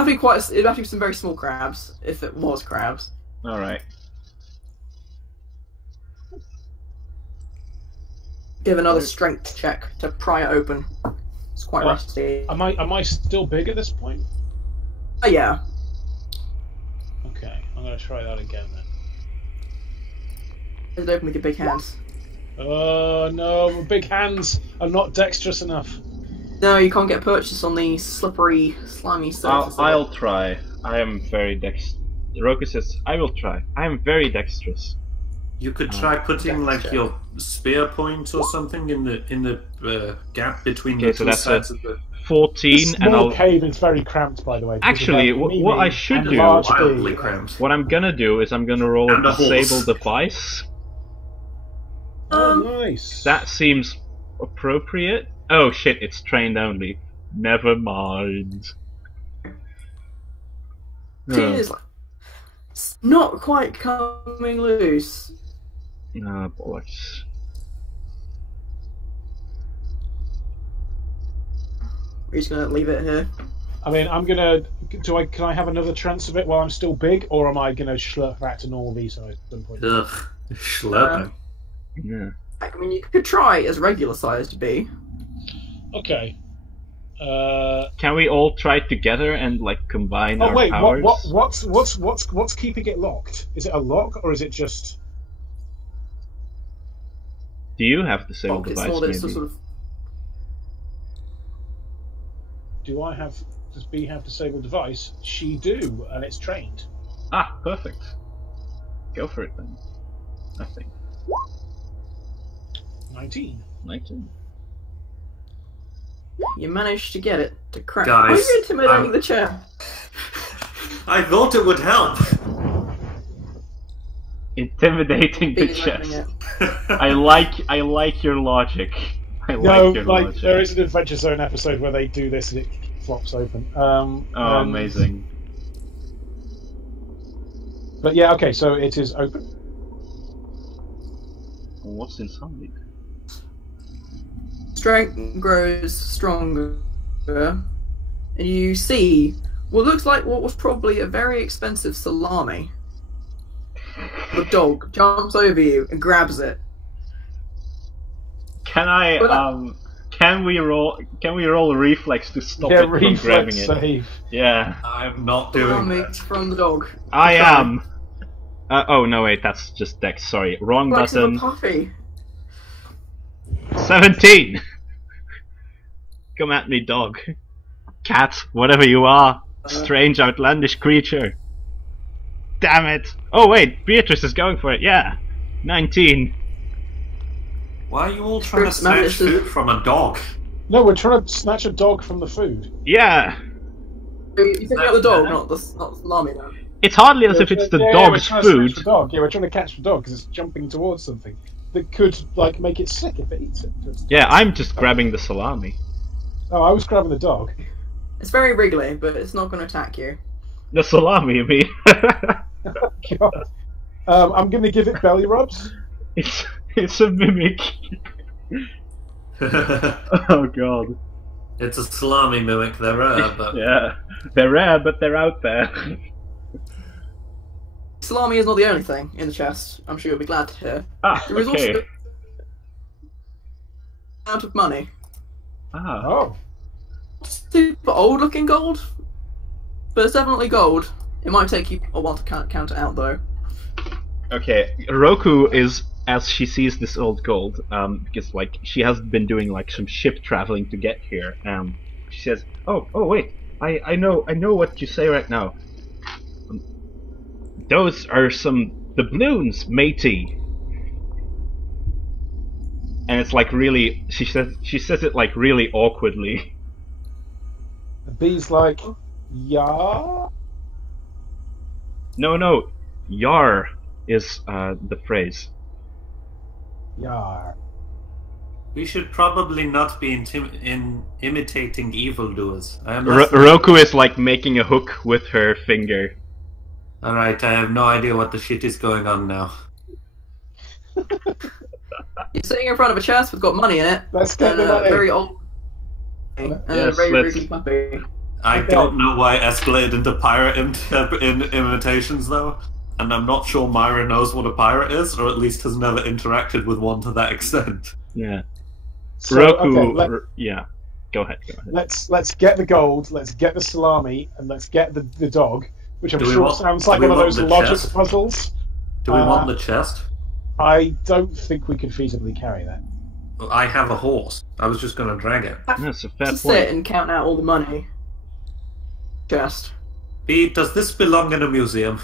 have to be some very small crabs, if it was crabs. Alright. Give another strength check to pry it open. It's quite rusty. am I still big at this point? Oh yeah. Okay, I'm gonna try that again then. It's open with your big hands. Oh no, my big hands are not dexterous enough. No, you can't get purchase on the slippery, slimy surface. I'll try. I am very Roku says, I will try. I am very dexterous. You could try putting like check. your spear point or something in the gap between Okay, the so two that's sides of the 14, This and small I'll... cave is very cramped, by the way. because Actually, of that what I Mimi should and do- large wildly bee. cramped. What I'm gonna do is I'm gonna roll And a a horse. disable device. Oh, nice. That seems appropriate. Oh shit, it's trained only. Never mind. It is like, it's not quite coming loose. Ah, bollocks. We're just gonna leave it here. I mean, I'm gonna. Can I have another chance of it while I'm still big, or am I gonna schlurp back to normal V size at some point? Ugh, schlurping. Yeah. I mean, you could try as regular sized bee. Okay. Can we all try together and like combine Oh our wait, powers? what's keeping it locked? Is it a lock or is it just? Do you have disabled It's device? more that it's Maybe? sort of. Do I have? Does B have disabled device? She do, and it's trained. Ah, perfect. Go for it then. I think 19. 19. You managed to get it to crack. Guys, Why are you intimidating I'm- the chair? I thought it would help. Intimidating the Bee's opening chest. it. I like your logic. I No, like your like logic. there is an Adventure Zone episode where they do this and it flops open. Oh, amazing. But yeah, okay, so it is open. What's inside? Strength grows stronger, and you see what looks like what was probably a very expensive salami. The dog jumps over you and grabs it. Can I Well, can we roll a reflex to stop Yeah, it from grabbing reflex it? save. Yeah. I'm not doing Salami that. from the dog. I Sorry. am. Oh no, wait, that's just Dex. Sorry, wrong Reflex of a button. puppy. 17. Come at me, dog. Cat, whatever you are. Strange, outlandish creature. Damn it. Oh wait, Beatrice is going for it. Yeah. 19. Why are you all trying to Fruits managed snatch to- food from a dog? No, we're trying to snatch a dog from the food. Yeah! You think about the dog, not the salami now. It's hardly as if it's the we're dog's trying to food. snatch the dog. Yeah, we're trying to catch the dog because it's jumping towards something that could like make it sick if it eats it. Yeah, I'm just grabbing the salami. Oh, I was grabbing the dog. It's very wriggly, but it's not going to attack you. The salami, you mean? God. I'm going to give it belly rubs. It's a mimic. Oh god. It's a salami mimic. They're rare, but Yeah. They're rare, but they're out there. Salami is not the only thing in the chest. I'm sure you'll be glad to hear. Ah, There is okay. also amount of money. Ah. Oh. Super old-looking gold, but it's definitely gold. It might take you a while to count it out, though. Okay, Roku is, as she sees this old gold, because like she has been doing like some ship traveling to get here. She says, "Oh, wait, I know what you say right now. Those are some doubloons, matey." And it's like really, she says it like really awkwardly. The bee's like, yeah. No, yar is the phrase. Yar. we should probably not be imitating evildoers. I am Roku is like making a hook with her finger. Alright, I have no idea what the shit is going on now. You're sitting in front of a chest with got money in it, Let's get and the a money. very old and a Yes, very let's- wriggly puppy. I Okay. don't know why it escalated into pirate imitations, though. And I'm not sure Myra knows what a pirate is, or at least has never interacted with one to that extent. Yeah. So, Roku. okay, Yeah. Go ahead. let's get the gold, let's get the salami, and let's get the dog, which I'm Do we sure want- sounds do like we one of want those the logic chest? puzzles. Do we want the chest? I don't think we could feasibly carry that. I have a horse. I was just gonna drag it. That's a fair To sit point. and count out all the money. Chest. B, does this belong in a museum?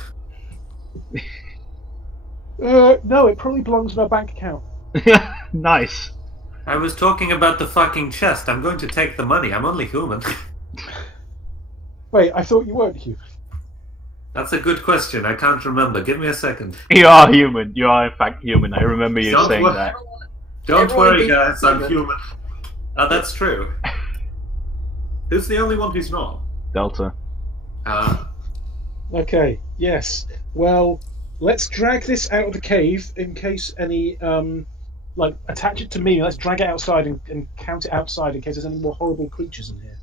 No, it probably belongs in our bank account. Nice. I was talking about the fucking chest. I'm going to take the money. I'm only human. Wait, I thought you weren't human. That's a good question. I can't remember. Give me a second. You are human. You are in fact human. I remember you Don't saying wor- that. Don't Everyone worry, be guys. I'm human. human. That's true. Who's the only one who's not? Delta. Okay, yes. Well, let's drag this out of the cave in case any, like, attach it to me. Let's drag it outside and count it outside in case there's any more horrible creatures in here.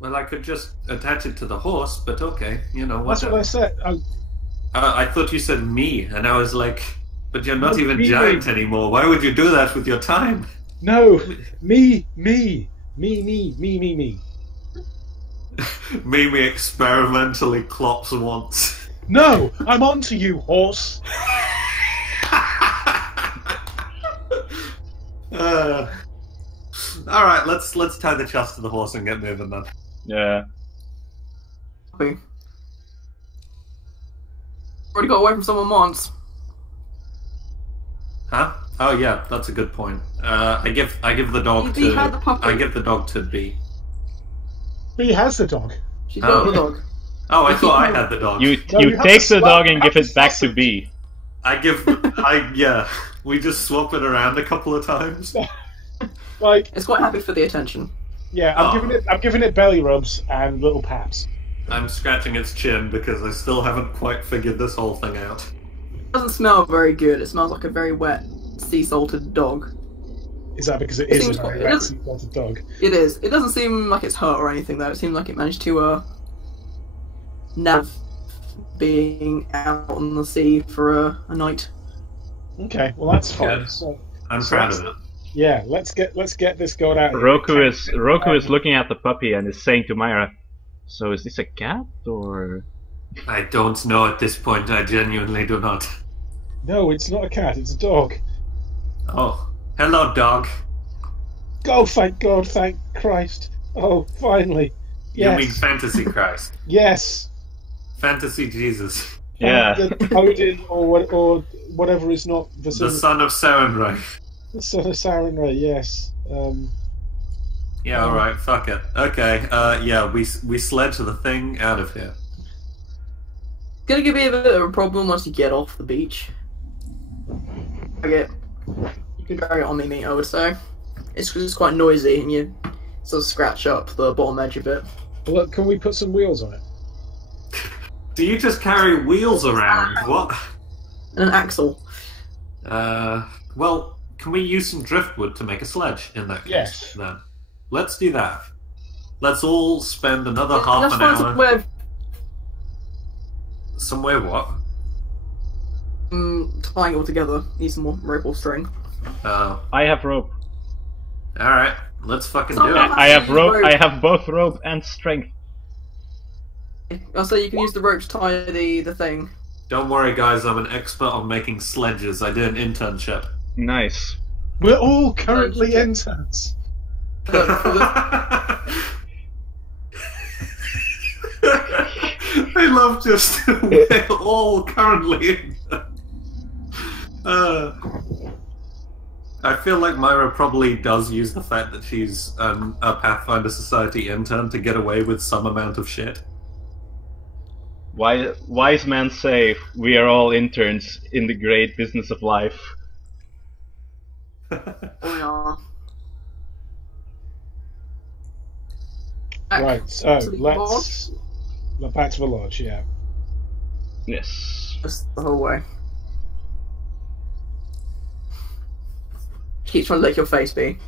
Well, I could just attach it to the horse, but okay. You know, That's what whatever. I said. Oh, I thought you said me, and I was like, but you're not No, even me. giant anymore. Why would you do that with your time? no! Me! Mimi experimentally clops once. No! I'm on to you, horse! All right, let's tie the chest to the horse and get moving then. Yeah. Puppy. Already got away from someone once. Huh? Oh yeah, that's a good point. I give the dog You to had the puppy. I give the dog to B. He has the dog. She's got Oh. the dog. Oh, I thought I had the dog. You No, you have take to the slap- dog and you give have it to back slap to it. B. Yeah. We just swap it around a couple of times. Like, It's quite happy for the attention. yeah, Oh. I'm giving it belly rubs and little pats. I'm scratching its chin because I still haven't quite figured this whole thing out. It doesn't smell very good. It smells like a very wet, sea-salted dog. Is that because it It is seems a quite- very it wet does- sea-salted dog? It is. It doesn't seem like it's hurt or anything, though. It seems like it managed to, nav being out on the sea for a night. Okay, well that's fine. Good. So, I'm So proud that's- of it. yeah, let's get this goat out. of here. Roku is looking at the puppy and is saying to Myra, "So is this a cat or?" I don't know at this point. I genuinely do not. No, it's not a cat. It's a dog. Oh, hello, dog. Oh, thank God! Thank Christ! Oh, finally! You mean Yes, Fantasy Christ? yes. Fantasy Jesus. Yeah. The Odin or whatever is not the The son. son of Sarenrae. The son of Sarenrae, yes. Yeah, alright, fuck it. Okay, yeah, we sledge the thing out of here. It's gonna give you a bit of a problem once you get off the beach. Okay, you can drag it on me, I would say. It's just quite noisy, and you sort of scratch up the bottom edge a bit. Look, can we put some wheels on it? Do you just carry wheels around? What? And an axle. Well, can we use some driftwood to make a sledge in that case? Yes. Then. Let's do that. Let's all spend another half Let's an find hour... somewhere Somewhere what? tying it all together. Need some more rope or string. Oh. I have rope. Alright, let's fucking So do it. I have rope. I have both rope and strength. Also, you can use the rope to tie the thing. Don't worry, guys, I'm an expert on making sledges. I did an internship. Nice. We're all currently interns. I love just we're all currently in. I feel like Myra probably does use the fact that she's a Pathfinder Society intern to get away with some amount of shit. Wise men say we are all interns in the great business of life. Oh yeah. Right, so to the let's back to the lodge. Yeah. Yes. Just the whole way. Keeps trying to lick your face, B.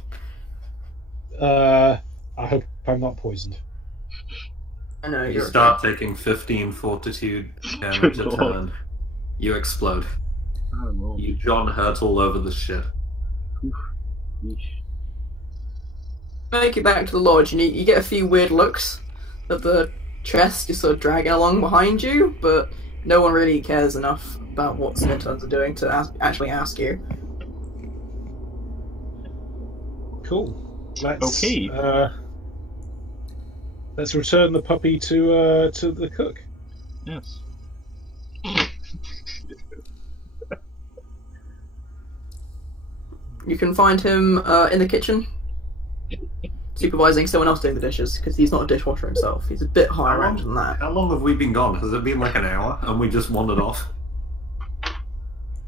I hope I'm not poisoned. I know You you're start taking 15 fortitude damage a Good turn. You explode. Oh, no. You John Hurt all over the shit. Make it back to the lodge, and you get a few weird looks at the chest just sort of dragging along behind you, but no one really cares enough about what some interns are doing to actually ask you. Cool. Let's, Okay. Let's return the puppy to the cook. Yes. You can find him in the kitchen, supervising someone else doing the dishes, because he's not a dishwasher himself. He's a bit higher end than that. How long have we been gone? Has it been like an hour and we just wandered off?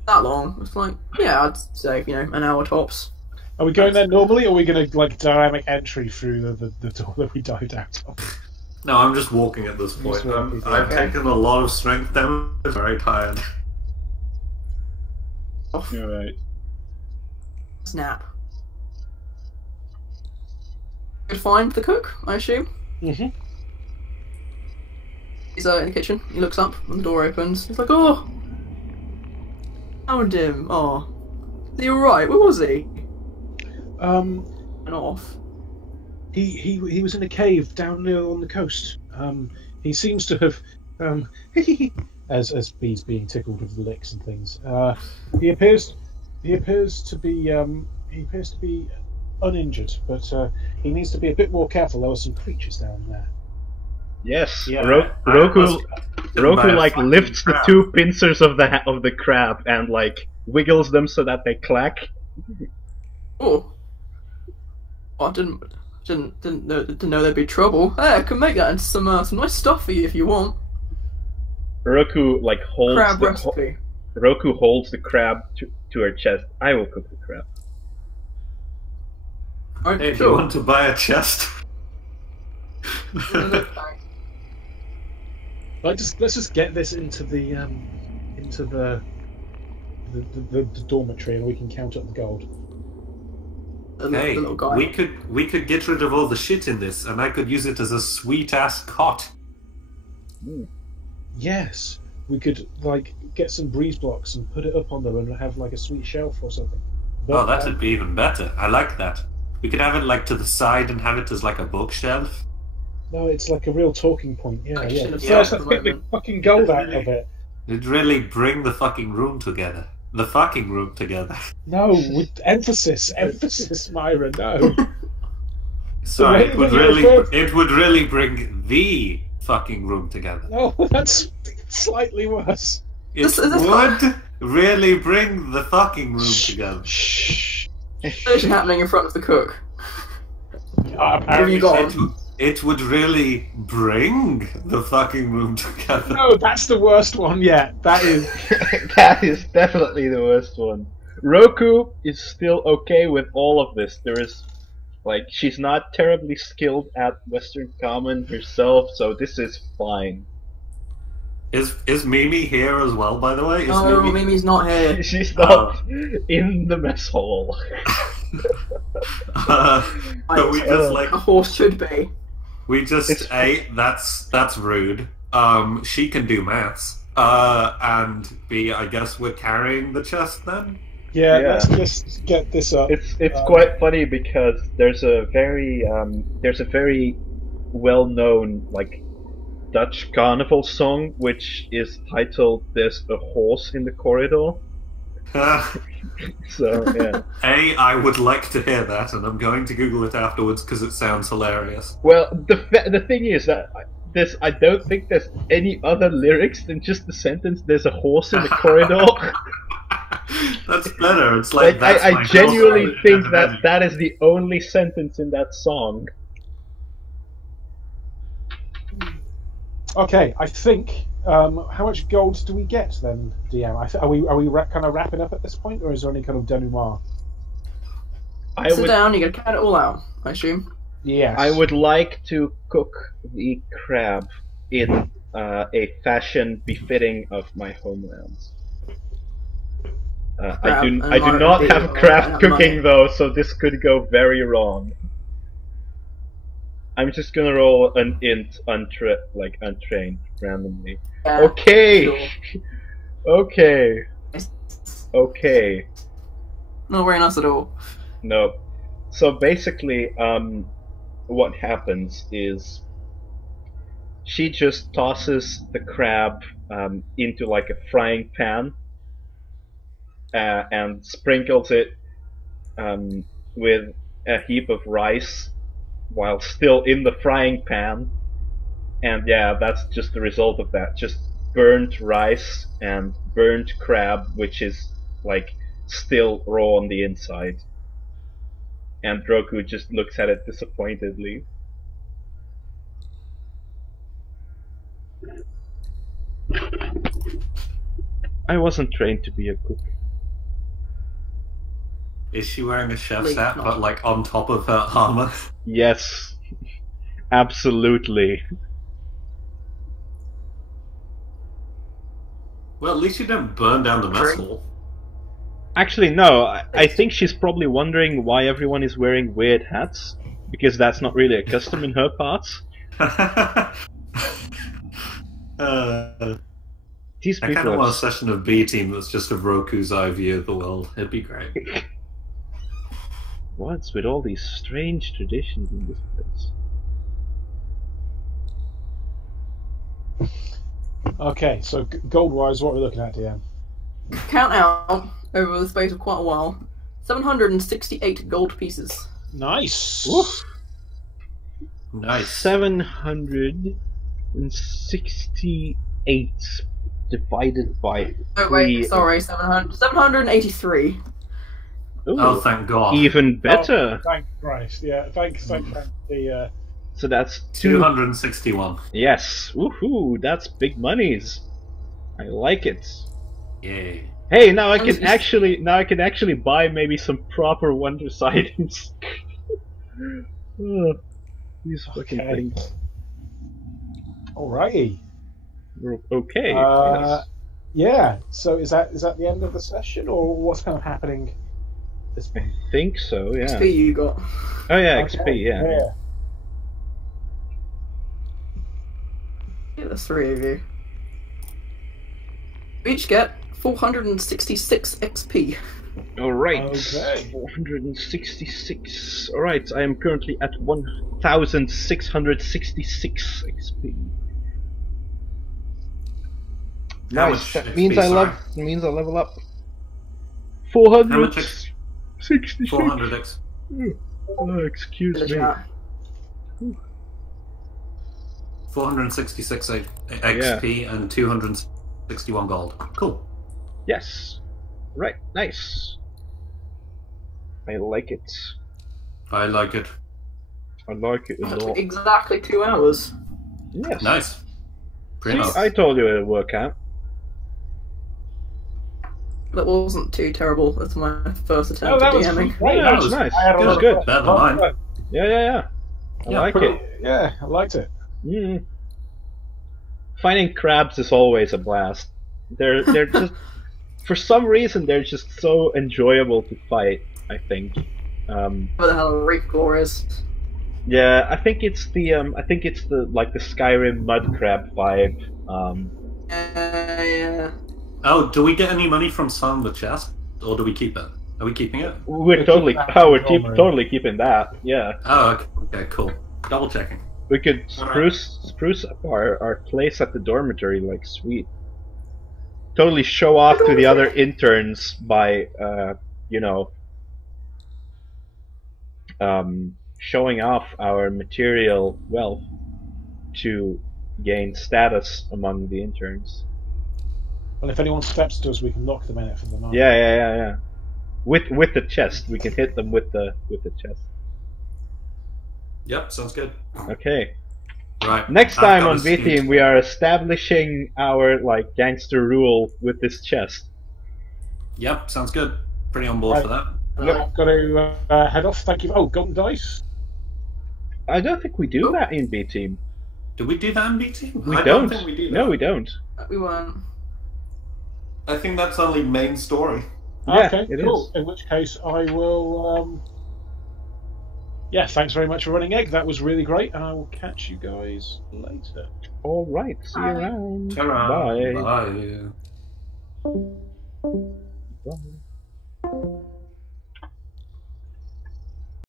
That long. It's like, yeah, I'd say, an hour tops. Are we going there normally, or are we going to like dynamic entry through the door that we dived out of? No, I'm just walking at this point. Just walking, I've okay. taken a lot of strength damage. I'm very tired. Alright. Snap. Good find the cook, I assume. Mm-hmm. He's in the kitchen. He looks up when the door opens. He's like, "Oh, found him. Oh, is he alright? Where was he?" And off. He was in a cave down near on the coast. He seems to have as B's being tickled with the licks and things. He appears to be uninjured, but he needs to be a bit more careful. There were some creatures down there. Yes. Yeah, Roku by a like fucking lifts the crab. two pincers of the crab and like wiggles them so that they clack. Oh, I didn't know there'd be trouble. Hey, I can make that into some nice stuff for you if you want. Roku like holds Crab the recipe. Roku holds the crab to her chest. I will cook the crab. Alright, Hey, do you sure. want to buy a chest? Let's just get this into the dormitory, and we can count up the gold. The Hey, little guy. we could get rid of all the shit in this, and I could use it as a sweet ass cot. Yes, we could like get some breeze blocks and put it up on them and have like a sweet shelf or something. Oh, that would be even better. I like that. We could have it like to the side and have it as like a bookshelf. No, it's like a real talking point. Yeah, I yeah. should have First, said let's at get the the moment. fucking gold out of it. It'd really bring the fucking room together. The fucking room together. No, with emphasis, Myra. No. Sorry, The way that you it would really bring the fucking room together. No, that's slightly worse. It This is- would really bring the fucking room together. Shh. conversation happening in front of the cook. Have Apparently, you gone? It would really bring the fucking room together. no, that's the worst one yet. That is. That is definitely the worst one. Roku is still okay with all of this. There is, like, she's not terribly skilled at Western Common herself, so this is fine. Is Mimi here as well, by the way? Is No, Mimi's not here. She's not in the mess hall. But we just like A horse should be. we just It's- that's rude. She can do maths. And B, I guess we're carrying the chest then. Yeah, Yeah. let's just get this up. It's quite funny because there's a very well known like Dutch carnival song which is titled "There's a Horse in the Corridor." So yeah. I would like to hear that, and I'm going to Google it afterwards because it sounds hilarious. Well, the thing is that I don't think there's any other lyrics than just the sentence "There's a horse in the corridor." That's better. It's like, Like, that's I my genuinely girlfriend think at that the venue. that is the only sentence in that song. Okay, I think. How much gold do we get then, DM? Are we kind of wrapping up at this point, or is there any kind of denouement? I Sit would down, you gotta count it all out, I assume. Yes. I would like to cook the crab in a fashion befitting of my homeland. I Crab do and I do Martin not Bean, have I craft have cooking money. though, so this could go very wrong. I'm just gonna roll an int untrained randomly. Yeah, Okay. sure. Okay. Okay. Not very nice at all. No. So basically, what happens is she just tosses the crab into like a frying pan and sprinkles it with a heap of rice while still in the frying pan. And yeah, that's just the result of that. Just burnt rice and burnt crab, which is like still raw on the inside. And Roku just looks at it disappointedly. I wasn't trained to be a cook. Is she wearing a chef's Like, hat, not- but like on top of her armor? Yes, absolutely. Well, at least you don't burn down the mess True. hall. Actually, no, I think she's probably wondering why everyone is wearing weird hats, because that's not really a custom in her parts. These I kind people of want a are... session of B Team that's just a Roku's eye view of the world. It'd be great. What's with all these strange traditions in this place? Okay, so gold-wise, what are we looking at, DM? Count out, over the space of quite a while, 768 gold pieces. Nice. Woof. Nice. 768 divided by Oh 3. wait, sorry, 783. Ooh, Oh, thank God. even better. Oh, thank Christ. Yeah, thank the. So that's 261. Yes. Woohoo! That's big monies. I like it. Yay. Hey, now I And can it's- actually buy maybe some proper wondrous items. Ugh, these fucking Okay. things. Alrighty. Okay. Uh, Yeah. So is that the end of the session, or what's kind of happening? This I think so. Yeah. XP you got. Oh yeah, Okay, XP. Yeah. Yeah, there's 3 of you. You each get 466 XP. All right. Okay. 466. All right. I am currently at 1,666 XP. How Nice. much That XP, means I sorry? level up. How much 466. 400 X. Oh, excuse In the me. chat. 466 XP and 261 gold. Cool. Yes. Right. Nice. I like it. I like it. I like it a That lot. took exactly 2 hours. Yes. Nice. Pretty See, nice. I told you it'd work out. That wasn't too terrible as my first Oh, attempt that at was DMing. great. Yeah, that it's was nice. I had a It lot was of good. fun. Better than mine. Yeah. I Yeah, like Pretty- it. Yeah, I liked it. Mm. Finding crabs is always a blast. They're just for some reason they're just so enjoyable to fight. I think. What the hell a reef claw is. Yeah, I think it's the like the Skyrim mud crab vibe. Yeah. Oh, do we get any money from selling the chest? Or do we keep it? Are we keeping it? We're totally totally keeping that. Yeah, Oh, okay, cool. Double checking. we could spruce up our place at the dormitory like sweet. Totally show off to the other interns by you know showing off our material wealth to gain status among the interns. Well, if anyone steps to us, we can lock them in it for the night. Yeah. With the chest, we can hit them with the chest. Yep, sounds good. Okay. Right. Next I've time got on a scheme. V Team, we are establishing our like gangster rule with this chest. Yep, sounds good. Pretty on board for that. I've got to head off. Thank you. Oh, golden dice. I don't think we do that in V Team. Did we do that in BT? We I don't. think we do that. No, we don't. We weren't. I think that's only main story. Yeah, Okay, it cool. is. In which case, I will. Yeah, thanks very much for running egg. That was really great, and I will catch you guys later. All right. See you Bye. around. Ta-ra. Bye. Bye. Bye.